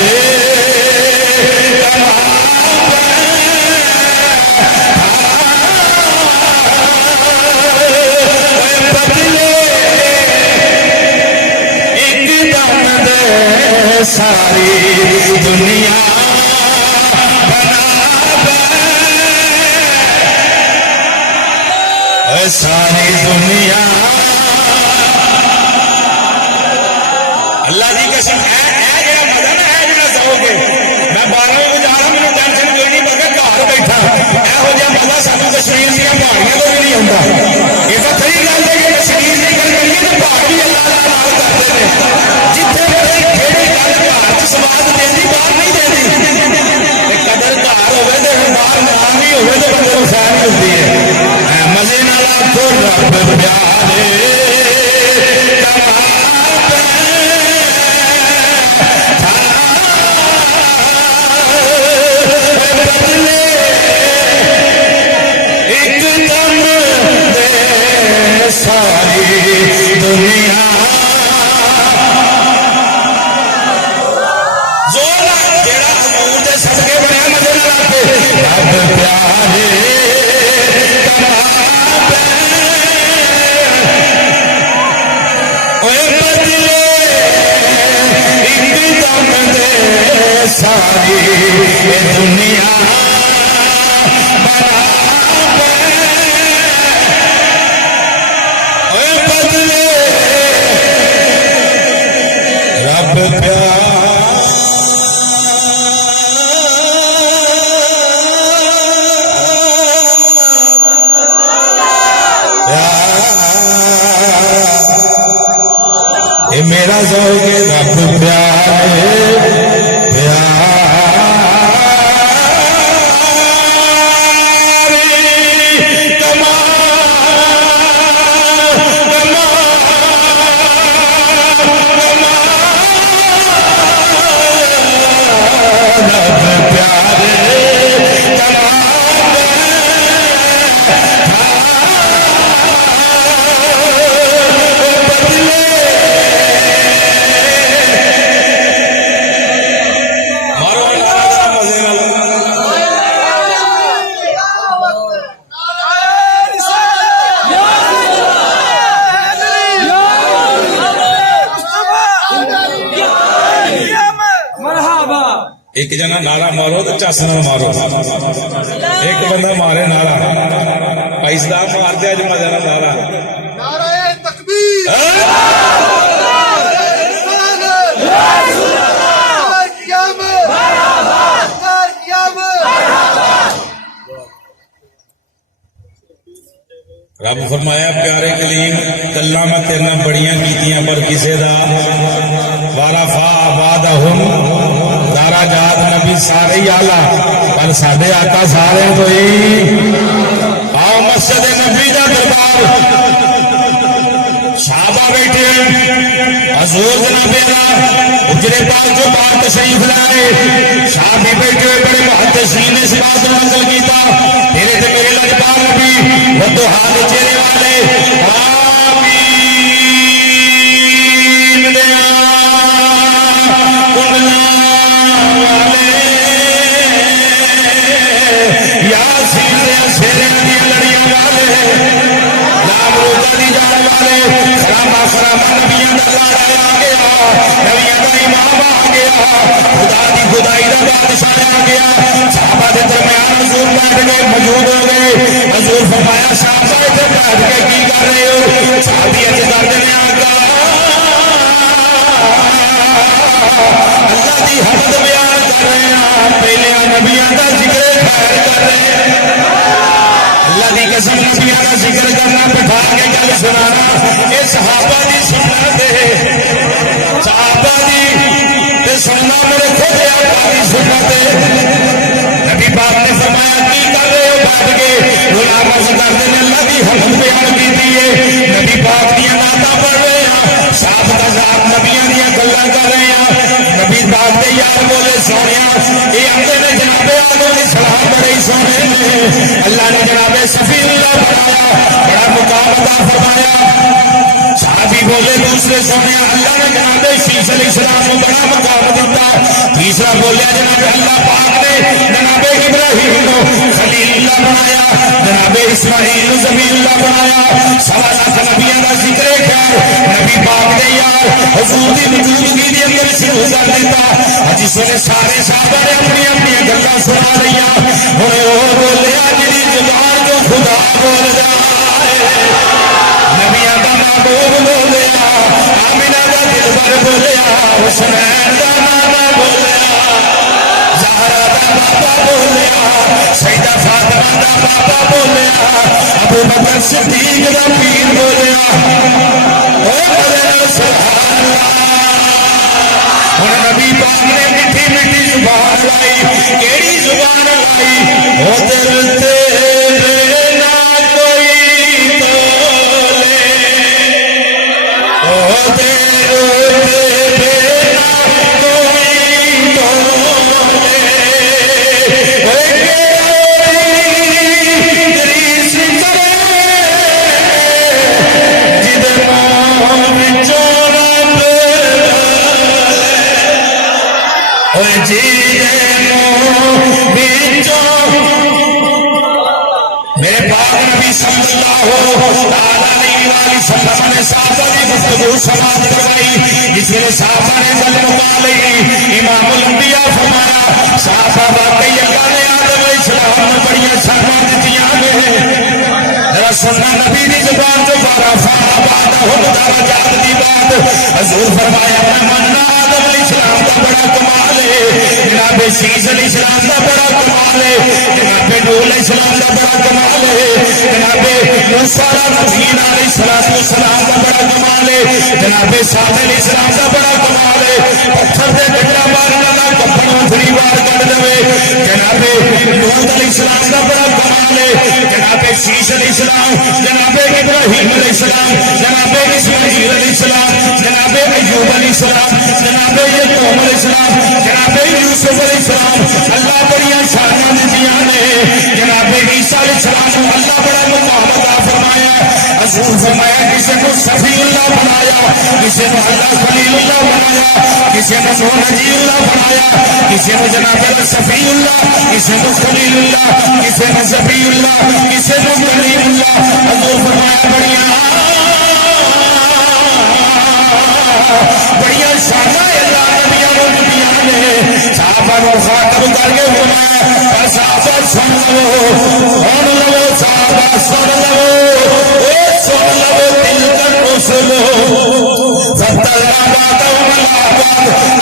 सारी दुनिया सारी दुनिया अल्लाह की कसम है मजा ना है जो सहोगे। मैं 12 बजे जा रहा मैंने टेंशन कोई नहीं मैं घर बैठा यहो जहा मजा सानू कश्मीर दीयां पहाड़ियां तो भी नहीं आता। ये तो सही गल है कि कश्मीर की गल करिए तो पहाड़ भी अल्लाह नाल करते हैं। जिथे जेड़ी गल घर च स्वाद देती बाहर नहीं देती। कदर घर होवे तो बाहर ना भी होवे तो बंदे को खैर मिलती है। मजे नाल आखो रब प्यारे। सारी दुनिया जोर जेड़ा हजूर दे सदके बनया मजे नाल आखो रब प्यारे। सारी दुनिया बदले रब प्यार। ये मेरा ज़ौक़ रब प्यार एक जना नारा मारो तो चस ना मारो। एक बंदा मारे नारा भाई साहब मारते अज मजा ना नारा नाराए तकबीर रब फरमाया प्यारे कलीम गल्लां मैं तेरे नाल बड़ियां कीतियां पर किसे दा वारा फा आबाद हुन दारा जात नबी सारे ही आला पर साडे आका सारे तो ही आओ मस्जिद नबी दा दरबार साहबा बैठे हजूर जनाबे दा उजरे पाक जो बात तशरीफ लाए साहबी बैठे बड़े मुहद्दिसीन ने इस बात को नकल कीता तेरे ते मेरे लजपाल नबी वो तो हाथ चेहरे वाले आमीन दे कुंडला वाले यासीन दे शेरे दी लड़ियों वाले नाम रोजा दी जान वाले खरामा खरामा नबियां दा लाड़ा आ गया नबियां दा इमाम आ गया खुदा दी खुदाई दा बादशाह आ गया साहबा दे दरमियान हजूर बैठ गए मौजूद हो गए हजूर फरमाया साहबा इधर बैठ के की कर रहे हो साहबी अर्ज करते हैं आका अल्लाह दी हमद बयान कर रहे हैं पहले नबियां दा जिक्र खैर कर रहे हैं अल्लाह की कसम नबियां दा जिक्र करना बिठा के गल सुनाना ये सहाबा दी सुन्नत है सहाबा दी ते सुनना मेरे खुद आका दी सुन्नत है नबी पाक ने फरमाया की कर रहे हो बैठ के गुलाम अर्ज करते हैं अल्लाह की हमद बयान की है नबी पाक दी नाता पढ़ रहे हैं साफ नबियां दी गल्लां कर रहे हैं यार बोले सोने ये आते ने जनाबे आदम सलाम बड़े सोने अल्लाह ने जनाबे सफीउल्लाह बनाया बड़ा मुकाम अता फरमाया। साहबी बोले दूसरे सोने अल्लाह ने जनाबे शीश अलैहिस्सलाम को बड़ा मुकाम दिता। तीसरा बोलिया जनाबे अल्लाह पाक ने जनाबे इब्राहिम को खलीलुल्लाह बनाया, जनाबे इस्माइल को ज़बीहुल्लाह बनाया। सवा लाख नबियों का जिक्र खैर नबी पाक ने यार हुजूर की मौजूदगी के अंदर शुरू कर दिता। जिसने सारे साहबा ने अपनी अपनी गल्लां सुना रही हुणे वो बोलिया जिहदी जुबान जो खुदा बोल जाए, नबियां दा महबूब बोलिया, आमिना दा दिलबर बोलिया, हुसैन दा नाना बोलिया, ज़हरा दा बाबा बोलिया, सैयदा फातिमा दा बाबा बोलिया, अबू बकर सिद्दीक दा पीर बोलिया। ओ बोले सुभान अल्लाह। हुण नबी पाक ने मिठी मिठी जुबान लाई, केड़ी जुबान लाई? ओ दिल तेरे ना कोई तोले, ओ दिल तेरे ना कोई तोले, ओ तेरी सिमरे जिदे नाम विचों रब ओए जिदे मुंह विचों मेरे पाक नबी सल्लल्लाहु अलैहि वसल्लम ने साहबा की गुफ्तगू समाप्त करवाई। जिसने साहबा ने गल मुका ली, इमामुल अंबिया फरमाया साहबा वाकई अल्लाह ने आदम अलैहिस्सलाम ने बड़ियां शर्मा दित्तियां ने। जरा सुनना नबी दी जुबान जो बारफा बात हो दरजात दी बात हजूर फरमाया मैं मनना आदम अलैहिस्सलाम का बड़ा कमाल है, जनाबे शीश अलैहिस्सलाम का बड़ा कमाल है, जनाबे नूह अलैहिस्सलाम का बड़ा कमाल है, जनाबे मूसा नबीन अलैहिस्सलाम का बड़ा कमाल है, जनाबे साद अलैहिस्सलाम का बड़ा कमाल है। पत्थर से डंडा मारने वाला कफन उथरी बार कर देवे, जनाबे लूत अलैहिस्सलाम का बड़ा कमाल है, जनाबे शीश अलैहिस्सलाम, जनाबे इब्राहिम अलैहिस्सलाम, जनाबे इस्माइल अलैहिस्सलाम, जनाबे अय्यूब अलैहिस्सलाम, जनाबे याकूब अलैहिस्सलाम, जनाबे यूसुफ अलैहिस्सलाम अल्लाह बड़ियां शानां दित्तियां ने। जनाबे ईसा अलैहिस्सलाम को अल्लाह बड़ा मुकाम अता फरमाया। हजूर फरमाया किसी को सफीउल्लाह बनाया, किसी को अल्लाह खलीलुल्लाह बनाया, किसी को नूह नजीउल्लाह बनाया, किसी को जनाबे सफीउल्लाह, किसी को खलीलुल्लाह, किसी को सफीउल्लाह, किसी को खलीलुल्लाह। हजूर फरमाया बढ़िया शाना अल्लाह नबियां को दित्तियां ने। साहबा को खातब करके फरमाया पर साहबा सुन लो, सुन लो साहबा सुन लो, ओ सुन लो दिल कर सुनो।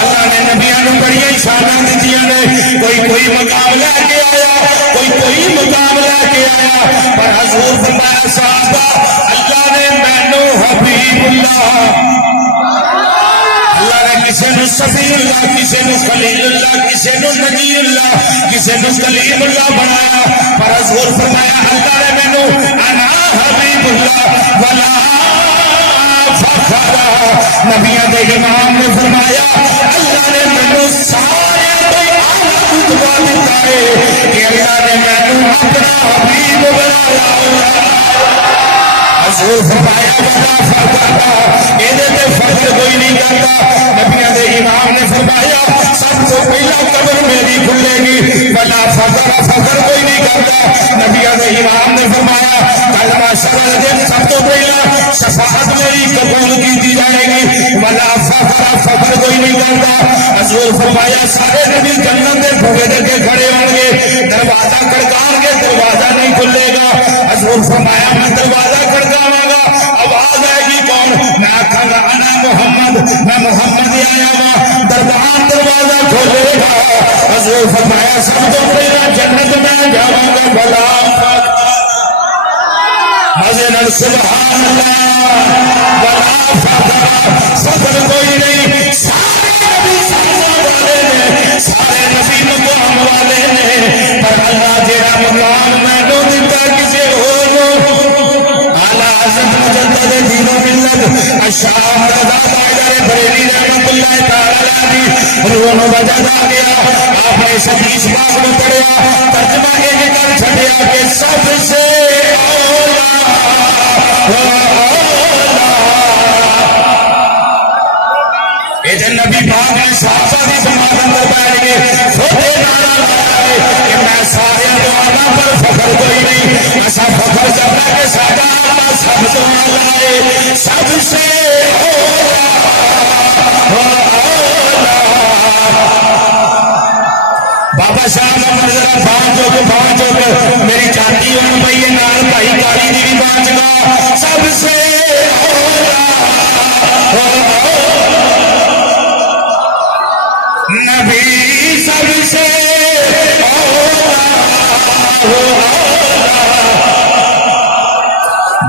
अल्लाह ने नबियां को बड़िया शाना दित्तियां ने। कोई मकाम लैके आया, कोई मकाम लैके आया, पर हजूर फरमाया साहबा अल्लाह ने मैनू हबीबुल्लाह, अल्लाह ने किसी को सफीउल्लाह, किसी को खलीलुल्लाह, किसी को नजीउल्लाह, किसी को कलीमुल्लाह बनाया। पर हजूर फरमाया अल्लाह ने मैनू अना हबीबुल्लाह वला फखरा। नबियां दे इमाम ने फरमाया अल्लाह ने मैनू सारे तो आला रुतबा दिता है कि अल्लाह ने मैनू अपना हबीब बनाया। हजूर फरमाया बड़ा फखरा, इहदे ते फख्र कोई नहीं करता। नबियां दे इमाम ने फरमाया सब तो पहला कब्र मेरी खुलेगी, वला फखर कोई नहीं करता। नबियां दे इमाम ने फरमाया कल माशर दिन सब तो पहला शफाअत मेरी कबूल की जाएगी, वला फखर कोई नहीं करता। हजूर फरमाया सारे नबी जन्नत के भूखे के खड़े होंगे, दरवाजा खड़काएंगे, दरवाजा नहीं खुलेगा। हजूर फरमाया मैं दरवाजा खड़कावांगा, आवाज आएगी कौन? मैं आखांगा अना मोहम्मद, मैं मोहम्मद आया हुआ, दरवाजा खोलेगा। हजूर फरमाया सब तो पहला जन्नत में जावांगा, भला मजे न सुभान अल्लाह, भला फखर कोई नहीं। सारे नबी सामने वाले ने, सारे नबी मुकाम वाले ने, पर अल्लाह जेड़ा मुकाम मैनू दिता किसी होर आला हज़रत मुजद्दिद दीन मिल्लत अशाम रज़ा बरेली रहमतुल्लाह तआला अलैहि रूह पैदा गया आपने इस हदीस पाक में पढ़िया तर्जमा ये कर छड़िया कि सबसे नबी पाक ने साहबा की जमात अंदर बैठ के छोटे नारा लगाए कि मैं सारे आला पर फखर कोई नहीं ऐसा फखर करना कि साडा आला सब तो आला है सबसे बाबा साहब जरा बांझो मेरी चाची होनी पई है नाल भाई काली दी भी बांझ गा सबसे नबी सबसे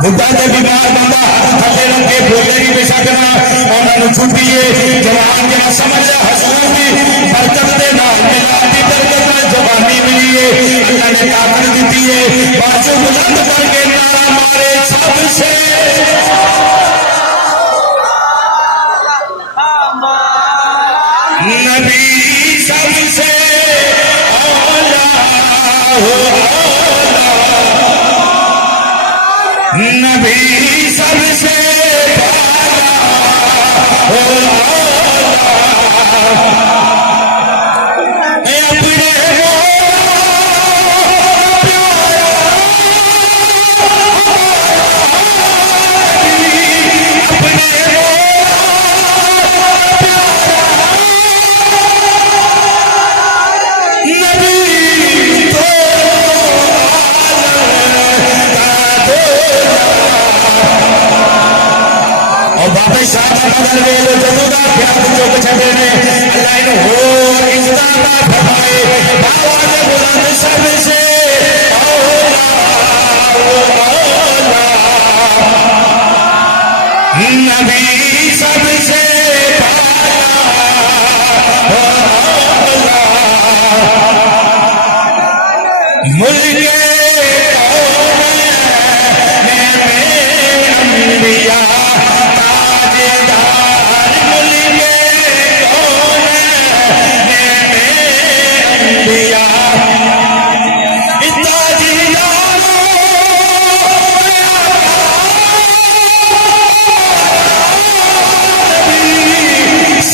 बुढ़ा तो बीमार बंदा थले रख के बोले नहीं बेशक ना उन्होंने छुट्टी है जवान जरा समझ हसूर की बरकत दे नाल मिलाती बरकत में जवानी मिली है अल्लाह ने ताकत दी है बाजू बुलंद करके नारा मारे सबसे नबी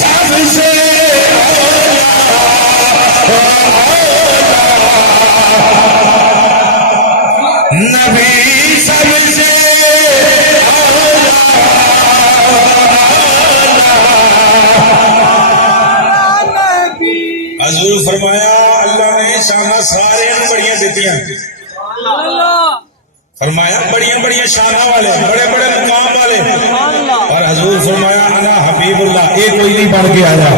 सबसे नबी सबसे हजूर फरमाया अल्लाह ने शाना सारे बड़िया दितियां फरमाया बड़िया बड़िया शाना वाले बड़े बड़े मुकाम वाले और हजूर फरमाया अना हबीबुल्लाह एक कोई नहीं बन के आया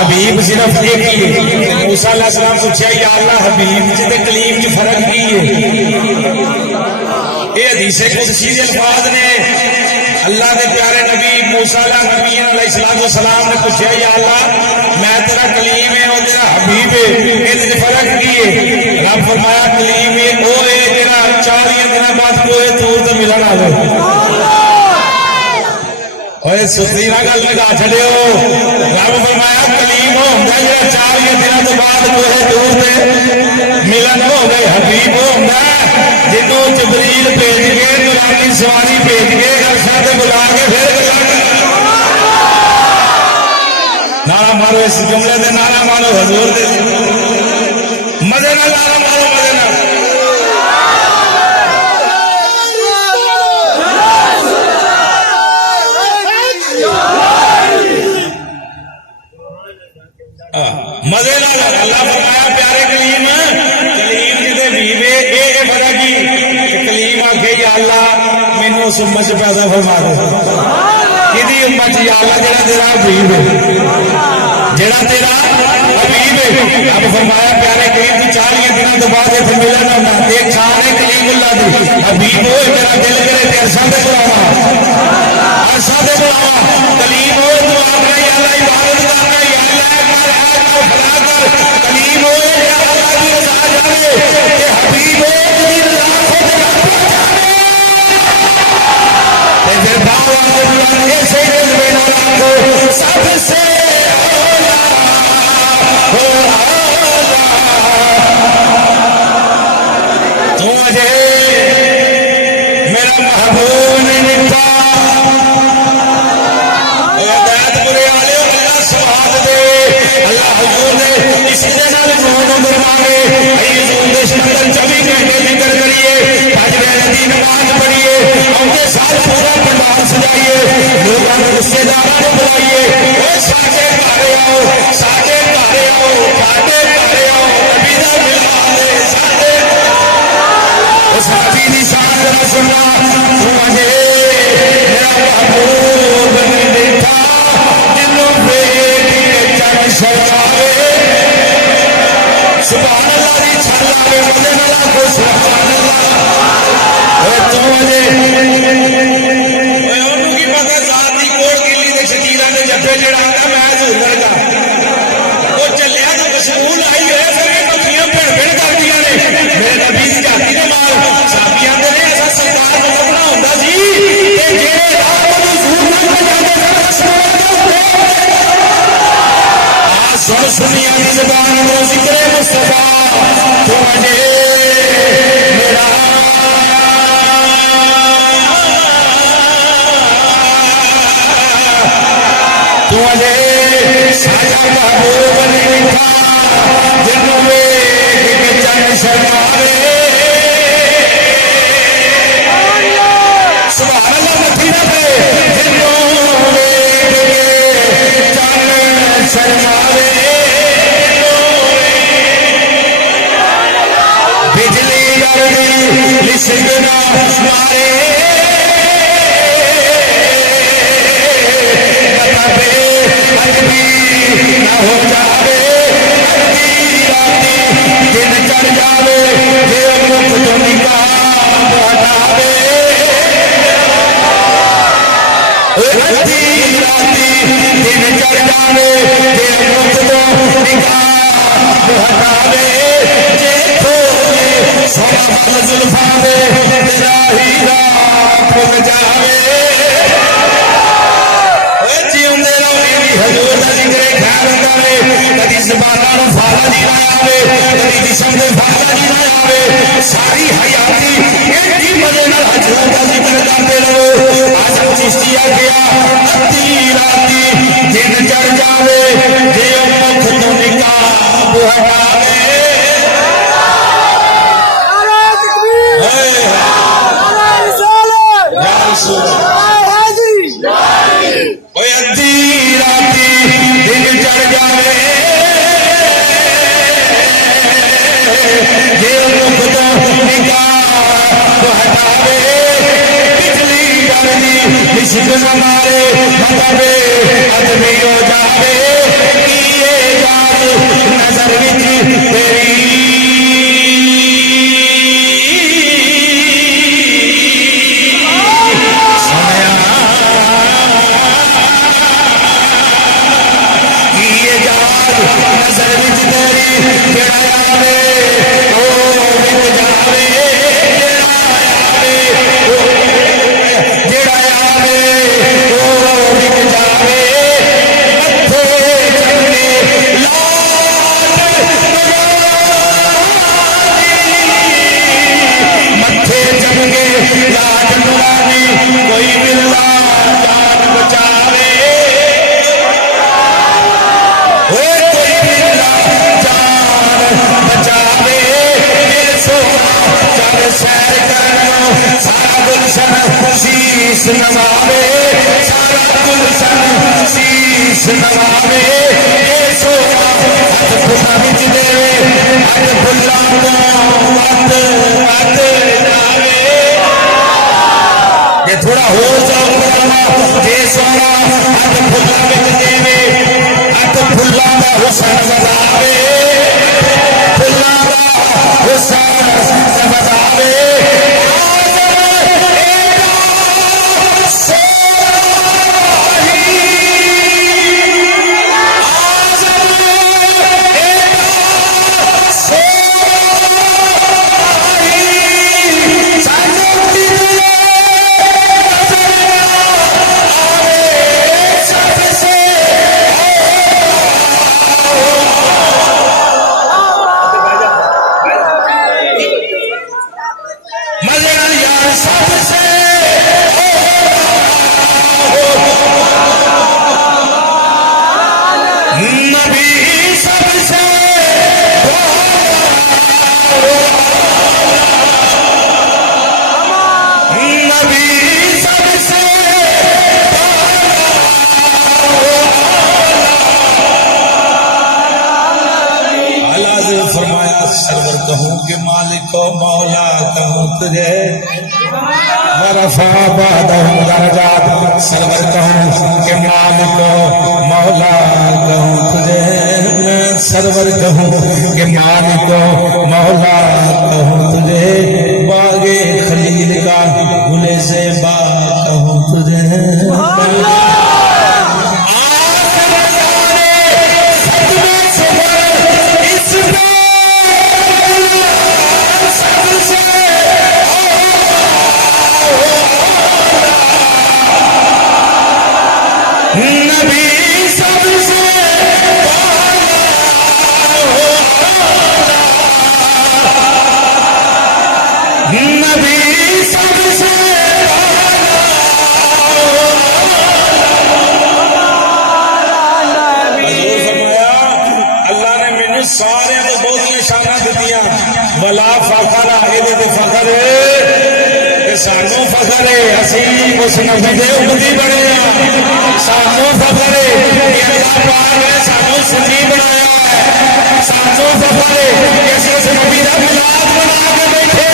हबीब सिर्फ एक ही है मूसा अलैहिस्सलाम पूछा या अल्लाह हबीब च ते कलीम च फर्क की है ये हदीस कुदसी के अल्फाज ने अल्लाह के प्यारे नबी मूसा अलैहिस्सलाम ने पूछा या अल्लाह मैं तेरा कलीम है और तेरा हबीब है ये फर्क की है रब फरमाया कलीम है ओ है तेरा 40 दिन बाद कोई तूर तो मिलन आ जाए ओए सुथरी ना गल लगा छड़ियो रब फरमाया कलीम होंदा जेड़ा 40 दिन तो बाद कोई तूर ते मिलन हो गए हबीब होंदा जिन्हों जबरील भेज के गुलामी सवारी भेज के अरशा ते बुला के फिर नारा मारो इस जुमले दे नारा मारो हजूर दे मजे ना नारा मारो मजे ना मजे ना अल्लाह फरमाया प्यारे कलीम जिते बीवे ए बड़ा की कलीम आखे या अल्लाह मैनू उस उम्मत च पैदा फरमा दे किदी उम्मत या अल्लाह जेड़ा तेरा हबीब है जेड़ा तेरा हबीब है अब फरमाया प्यारे कलीम तू 40 दिनों तो बाद इत्थे मिलन आना देख सारे कलीमुल्लाह दी हबीब हो तेरा दिल करे ते अरशा ते बुलावा कलीम हो तू अपना या अल्लाह इबादत करना या अल्लाह भला कर कलीम हो या अल्लाह की रजा जाने के हबीब हो तेरी रजा खुद ते फिर बाबा ऐसे दिल में ना रखो सबसे सजदे नाल नूर करवावे हजूर दे शरण 24 घंटे जिक्र करिए फजर दी नमाज पढ़िए औंदे साल पूरा पंडाल सजाइए लोगों को रिश्तेदारों को बुलाइए ओ साडे घर आओ साडे घर आओ साडे घर आओ नबी दा मिलाद साडे ओ साडी दी शान दा सुनना मुझे मेरा महबूब ने देखा जिन्हों बेटी के चरण शर्मावे सुभान अल्लाह दी छलावे मजे नाल को सुभान अल्लाह ओ तो मजे ओनू की पता जात दी कोट गिल्ली दे शकीरा दे जब्बे जड़ा आंदा मैं झूलण दा ओ चलिया तो मशगूल आई है सारे पखियां भेड़ भेड़ करदियां ने मेरे नबी दी जाती दे नाल साबियां दे ने ऐसा सरकार नु अपना हुंदा सी ते जेड़े राह नु झूठ ना जांदे सुन सुनिया दी ज़बान नु जिक्र मुस्तफा तू मजे मेरा तू मजे साजा महबूब ने लिखा जिन्हों वेख के चरण शर्मावे सुभान अल्लाह मदीना पे जिन्हों वेख के चरण शर्मावे बिजली गर्दी लिसगना मारे बताबे अजबी ना हो जावे अद्धी राती दिन चढ़ जावे जे मुख तो निकाह हटावे अद्धी राती दिन चढ़ जावे जे मुख तो निकाह हटावे जे खोले सोना जुल्फा दे तेरा हीरा फुल जावे जिंदे रहो भी हजूर दा जिक्र ख्याल करे कदी ज़बानां नु फाला नहीं आवे कदी जिस्म दे फाला नहीं आवे सारी हयाती एडी मजे नाल हजूर दा जिक्र करते रहो आजम चिश्तिया गया अद्धी राती दिन चढ़ जावे जे मुख तो निकाह हटावे मारे मतबे अदमी हो जावे किए जाद नजर विच तेरी सुनिया किए जाद नजर विच तेरी जेड़ा आवे ओ विच जावे कोई मिला जान बचावे कोई मिला जान बचावे मेरे सोना चल सैर करना सारा गुलशन शीश नवावे सारा गुलशन शीश नवावे मेरे सोना हथ फुला बिच देवे हथ फुला तो वत वत जावे ये थोड़ा हो जाओ जे सोना हथ फुला बिच देवे हथ फुला दा हुसन बतावे फुला दा हुसन बतावे के मालिको मौला कहूँ तुझे वरफा बादहुम दरजात सरवर कहूँ के मालिको मौला कहूँ तुझे मैं सरवर कहूँ के मालिको मौला कहूँ तुझे बागे खलील का गुले से बा कहूँ तुझे नबी सबसे नबी सबसे अल्लाह ने मैंने सारे को बहुत निशाना दितियां वला फखरा ये फखर है सानू फखर है असी उस नबी दे उम्मती बने सानू फखर है कि अल्लाह पाक ने सानू सुन्नी बनाया है सानू फखर है कि असी उस नबी दा मिलाद बना के बैठे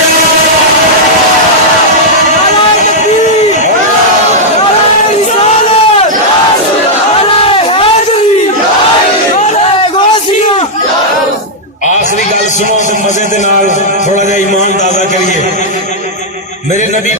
आखिरी गल सुनो तो मजे दे नाल थोड़ा जिहा ईमान ताज़ा करिए मेरे नबी